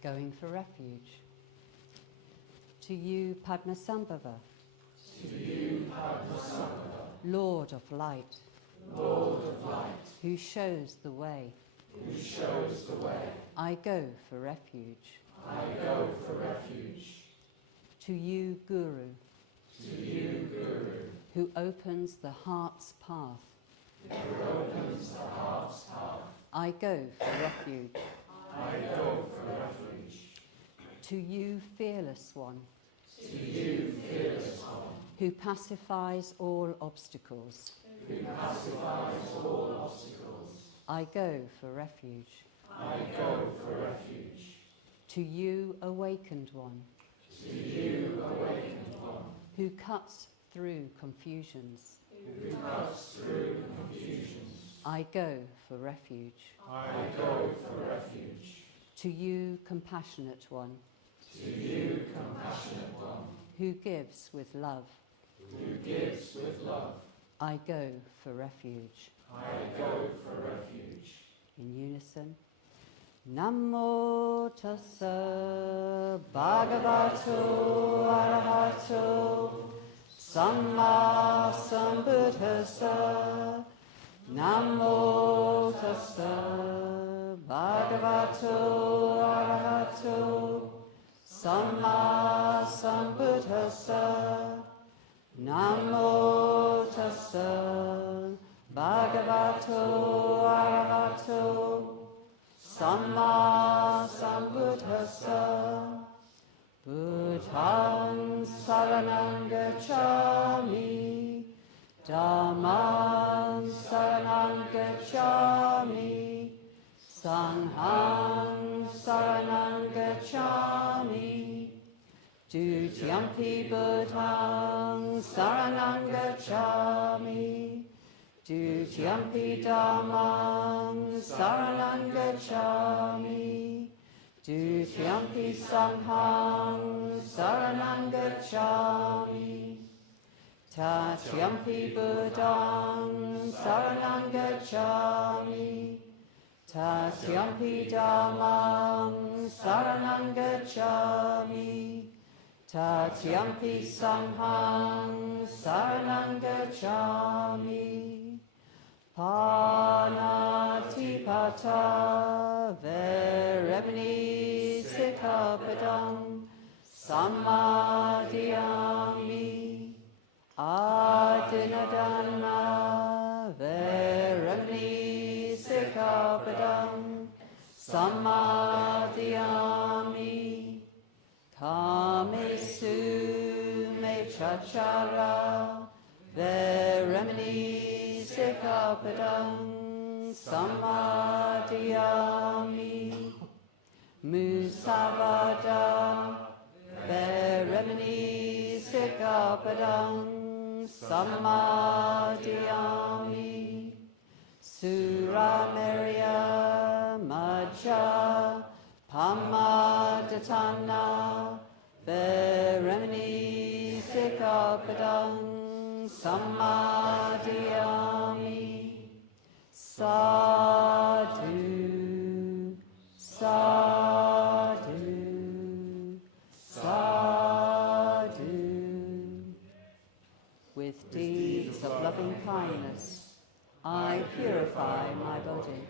Going for refuge. To you, Padmasambhava. To you, Padmasambhava. Lord of light. Lord of light. Who shows the way. Who shows the way. I go for refuge. I go for refuge. To you, Guru. To you, Guru. Who opens the heart's path. Who opens the heart's path. I go for refuge. I go for refuge. To you, fearless one. To you, fearless one. Who pacifies all obstacles. Who pacifies all obstacles. I go for refuge. I go for refuge. To you, awakened one. To you, awakened one. Who cuts through confusions. Who cuts through confusions. I go for refuge. I go for refuge. To you, compassionate one. To you, compassionate one, who gives with love, who gives with love, I go for refuge. I go for refuge. In unison. Namo tassa bhagavato arahato samma sambuddhassa. Namo tassa bhagavato arahato samma sambuddhassa. Namo tassa bhagavato arahato Samma Sambuddhassa. Buddhaṃ saranang gacchami, Dhammaṃ saranang gacchami, Sanghaṃ saranang gacchami, Dutiyampi Buddhaṃ saranang gacchami, Dutiyampi Dhammam saranang gacchami, Dutiyampi Sangham saranang gacchami, Tatyampi Buddham saranang gacchami, Tatyampi Dhammam saranang gacchami, Tatyampi Sangham saranang gacchami. Panatipata veremini sikkhapadam sammadhiyami. Adinadana veremini sikkhapadam sammadhiyami. Kamesu mechachara veremini sikkhapadam sammadhiyami. Musavada veremini sikkhapadam sammadhiyami. Suramerya majja pamadatana veremini sikkhapadam sammadhiyami. Sadhu, sadhu, sadhu. With deeds of loving kindness, I purify my body.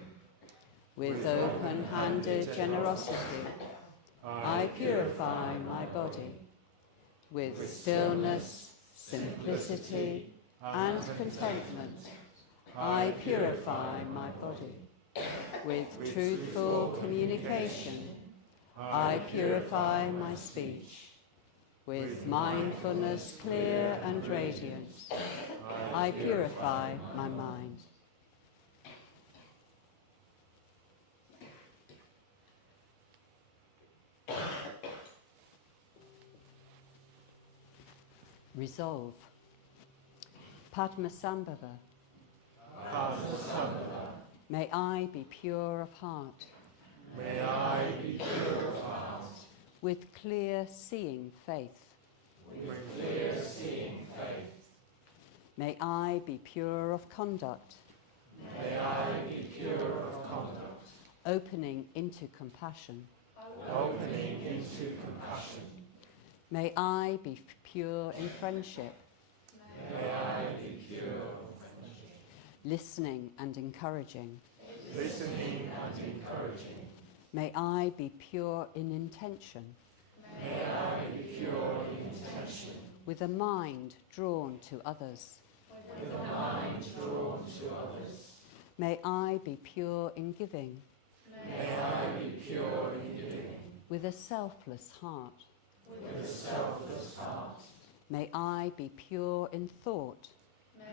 With open-handed generosity, I purify my body. With stillness, simplicity, and contentment, I purify my body. With truthful communication, I purify my speech. With mindfulness clear and radiant, I purify my mind. Resolve. Padmasambhava. May I be pure of heart. May I be pure of heart. With clear seeing faith. With clear seeing faith. May I be pure of conduct. May I be pure of conduct. Opening into compassion. Opening into compassion. May I be pure in friendship. May I be pure in friendship. Listening and encouraging. Listening and encouraging. May I be pure in intention. May I be pure in intention. With a mind drawn to others. With a mind drawn to others. May I be pure in giving. May I be pure in giving. With a selfless heart. With a selfless heart. May I be pure in thought.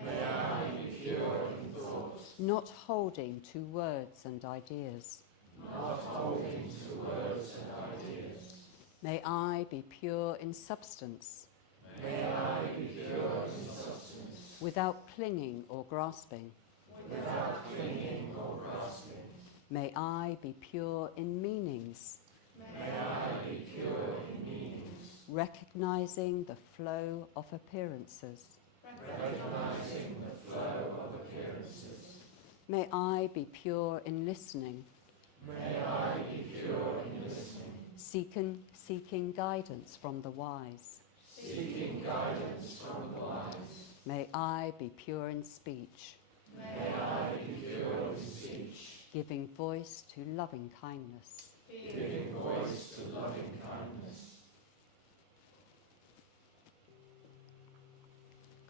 May I be pure in thought. Not holding to words and ideas. Not holding to words and ideas. May I be pure in substance. May I be pure in substance. Without clinging or grasping. Without clinging or grasping. May I be pure in meanings. May I be pure in meanings. recognizing the flow of appearances. Recognizing the flow of appearances. May I be pure in listening. May I be pure in listening. Seeking guidance from the wise. Seeking guidance from the wise. May I be pure in speech. May I be pure in speech. Giving voice to loving kindness. Giving voice to loving kindness.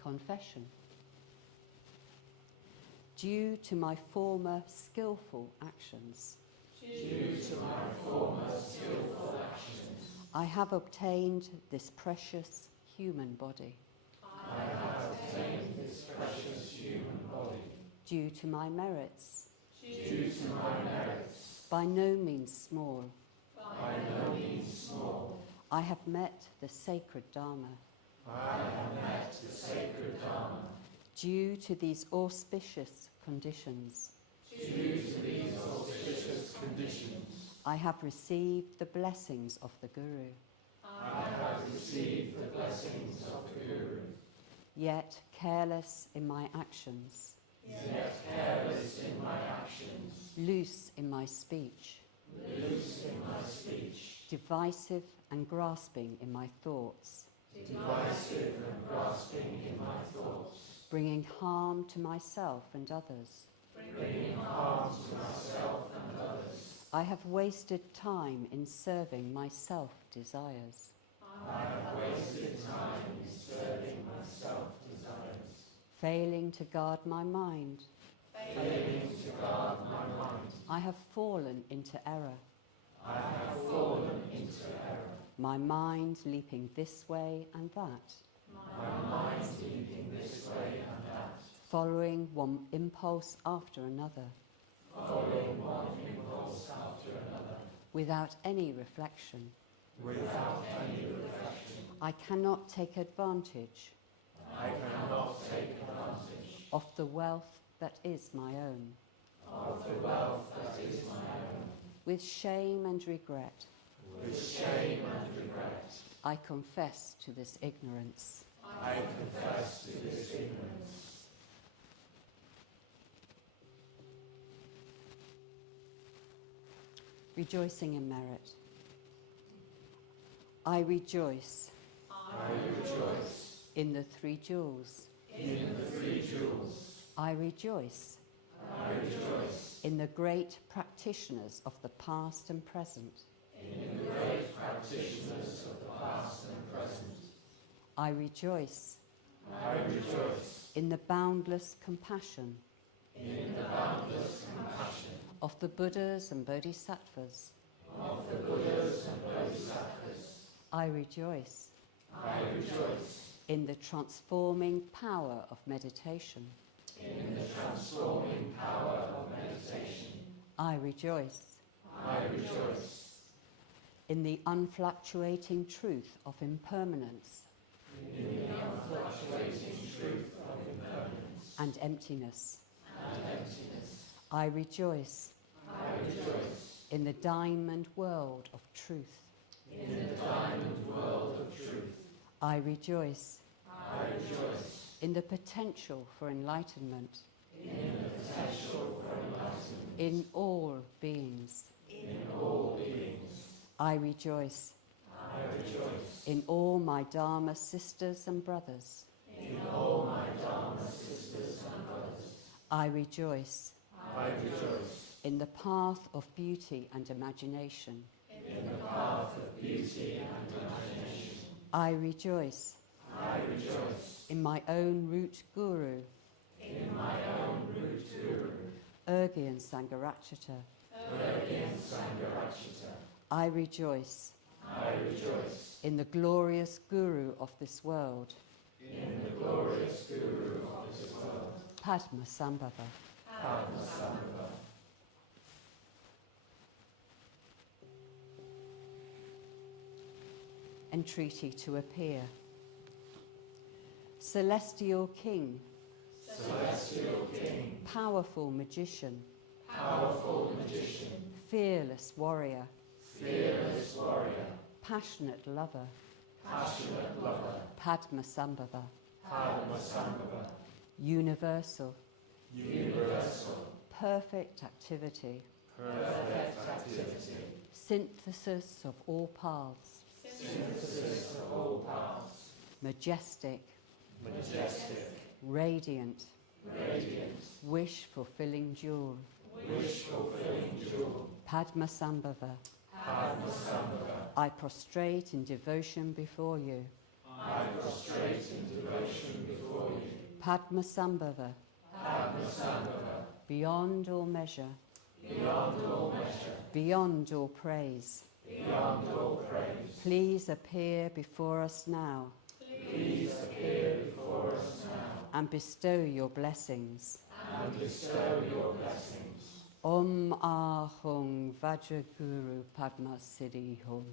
Confession. Due to my former skillful actions. Due to my former skillful actions. I have obtained this precious human body. I have obtained this precious human body. Due to my merits. Due to my merits. By no means small. By no means small. I have met the sacred Dharma. I have met the sacred Dharma. Due to these auspicious conditions. Due to these auspicious conditions. I have received the blessings of the Guru. I have received the blessings of the Guru. Yet careless in my actions. Yet careless in my actions. Loose in my speech. Loose in my speech. Divisive and grasping in my thoughts. Divisive and grasping in my thoughts. Bringing harm to myself and others. Bringing harm to myself and others. I have wasted time in serving my self-desires. I have wasted time in serving my self-desires. Failing to guard my mind. Failing to guard my mind. I have fallen into error. I have fallen into error. My mind leaping this way and that. My mind leaping this way and that. Following one impulse after another. Following one impulse after another. Without any reflection. Without any reflection. I cannot take advantage. I cannot take advantage. Of the wealth that is my own. Of the wealth that is my own. With shame and regret. With shame and regret. I confess to this ignorance. I confess to this ignorance. Rejoicing in merit. I rejoice. I rejoice. In the three jewels. In the three jewels. I rejoice. I rejoice. In the great practitioners of the past and present. In the great practitioners of the past and present. I rejoice. I rejoice. In the boundless compassion. In the boundless compassion. Of the Buddhas and Bodhisattvas. Of the Buddhas and Bodhisattvas. I rejoice. I rejoice. In the transforming power of meditation. In the transforming power of meditation. I rejoice. I rejoice. In the unfluctuating truth of impermanence. In the unfluctuating truth of impermanence. And emptiness. And emptiness. I rejoice. I rejoice. In the diamond world of truth. In the diamond world of truth. I rejoice. I rejoice. In the potential for enlightenment. In the potential for enlightenment. In all beings. In all beings. I rejoice. I rejoice. In all my Dharma sisters and brothers. In all my Dharma sisters and brothers. I rejoice. I rejoice. In the path of beauty and imagination. In the path of beauty and imagination. I rejoice. I rejoice. In my own root guru. In my own root guru. Urgyen Sangharakshita. Urgyen Sangharakshita. I rejoice. I rejoice. In the glorious guru of this world. In the glorious guru of this world. Padma Sambhava. Padma Sambhava. Entreaty to appear. Celestial King. Celestial King. Powerful magician. Powerful magician. Fearless warrior. Fearless warrior. Passionate lover. passionate lover, Padmasambhava, Padmasambhava, universal, universal, perfect activity, perfect activity, synthesis of all paths, synthesis of all paths, majestic, majestic, radiant, radiant, wish-fulfilling jewel, wish-fulfilling jewel, Padmasambhava, Padmasambhava, I prostrate in devotion before you, I prostrate in devotion before you, Padmasambhava, Padmasambhava, beyond all measure, beyond all measure, beyond all praise. beyond all praise. Please appear before us now Please appear before us now and bestow your blessings. and bestow your blessings. Om Ahung Vajraguru Padma Siddhi Hum.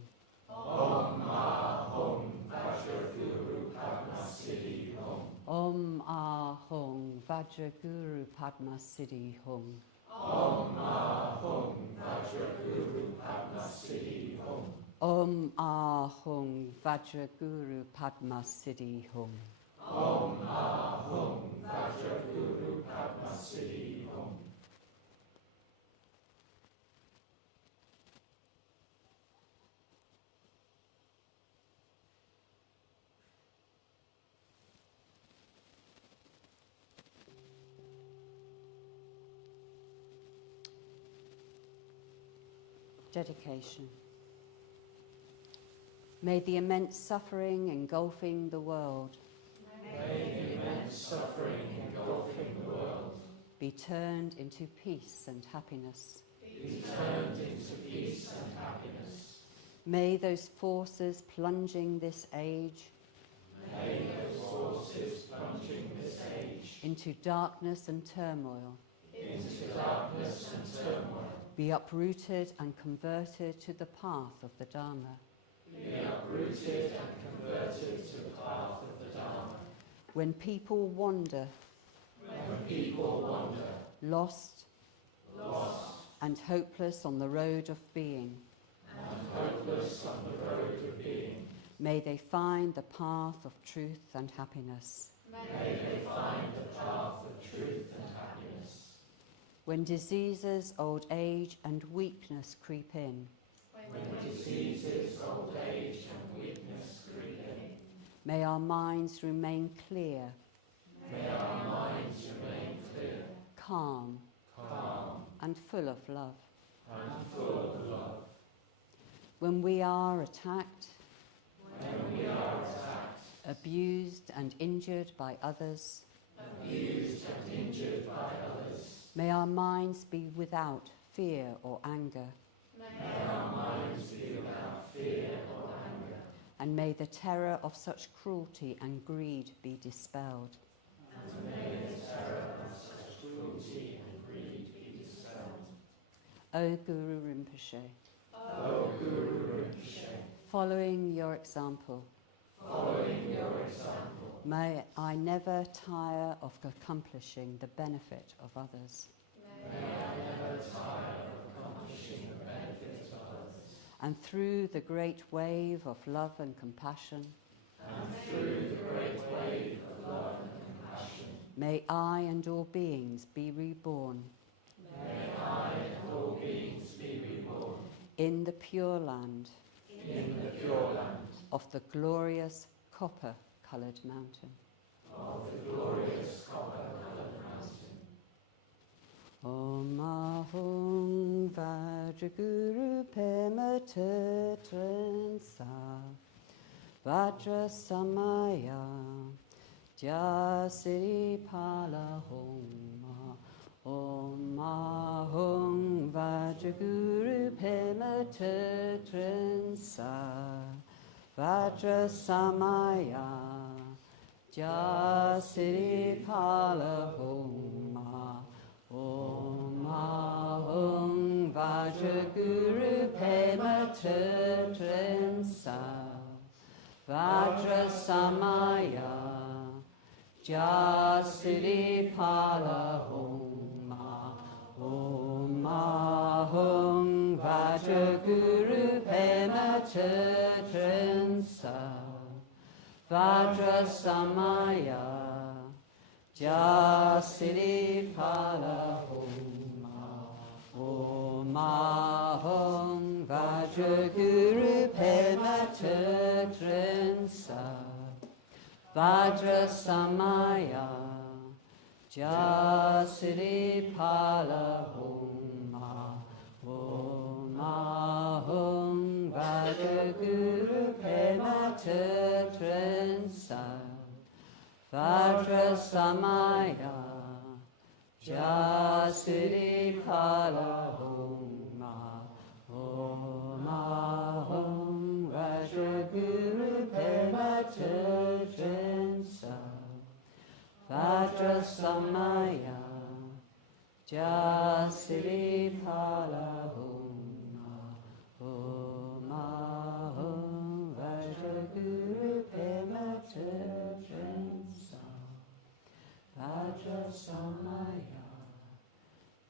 Om Ahum Vajraguru Padma Siddhi Hum. Om Ahung Vajraguru Padma Siddhi Hum. Om Ahum Vajraguru Padma Siddhi Hum. Om Ahung Vajraguru Padma Siddhi Hum. Om Ahum Vajraguru Padma Siddhi Hum. Dedication. May the immense suffering engulfing the world May the immense suffering engulfing the world be turned into peace and happiness. be turned into peace and happiness. May those forces plunging this age May those forces plunging this age into darkness and turmoil into darkness and turmoil be uprooted and converted to the path of the Dharma. be uprooted and converted to the path of the Dharma. When people wander, When people wander, lost lost and hopeless on the road of being, and hopeless on the road of being, may they find the path of truth and happiness. may they find the path of truth and happiness. When diseases, old age and weakness creep in, When diseases, old age and weakness creep in, may our minds remain clear, may our minds remain clear, calm calm, and full of love. and full of love. When we are attacked, When we are attacked, abused and injured by others, abused and injured by others, may our minds be without fear or anger, may our minds be without fear or anger, and may the terror of such cruelty and greed be dispelled. and may the terror of such cruelty and greed be dispelled. O Guru Rimpoche, O Guru Rinpoche, following your example, following your example, may I never tire of accomplishing the benefit of others, may I never tire of accomplishing the benefit of others, and through the great wave of love and compassion, and through the great wave of love and compassion, may I and all beings be reborn may I and all beings be reborn in the Pure Land in the Pure Land of the glorious copper-coloured mountain. of the glorious copper-coloured mountain. Om Ahung Vajraguru Pema Tetrensa Vajra Samaya Jasiri Pala Homa Om Ahung Vajraguru Pema Tetrensa Vajra Samaya Jasiri Pala Homa Om Ahung Vajraguru Pema Tetrensa Vajra Samaya Jasiri Pala Homa Om Ahung Vajraguru Pema Tetrensa Vajra Samaya Jasiri Pala Om Aham Vajra Guru Pema Tadrinsa Vajra Samaya Jasiri Pala Om Aham Vajra Guru Pema Tadrinsa Vajra Samaya Jasiri Pala Om Aham Vajra Guru Pema Tadrinsa Vajra Samaya Jasiri Pala Om Aham Vajra Guru Pema Tadrinsa Vajra Samaya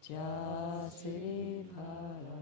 Jasiri Pala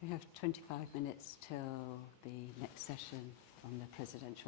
So we have 25 minutes till the next session on the presidential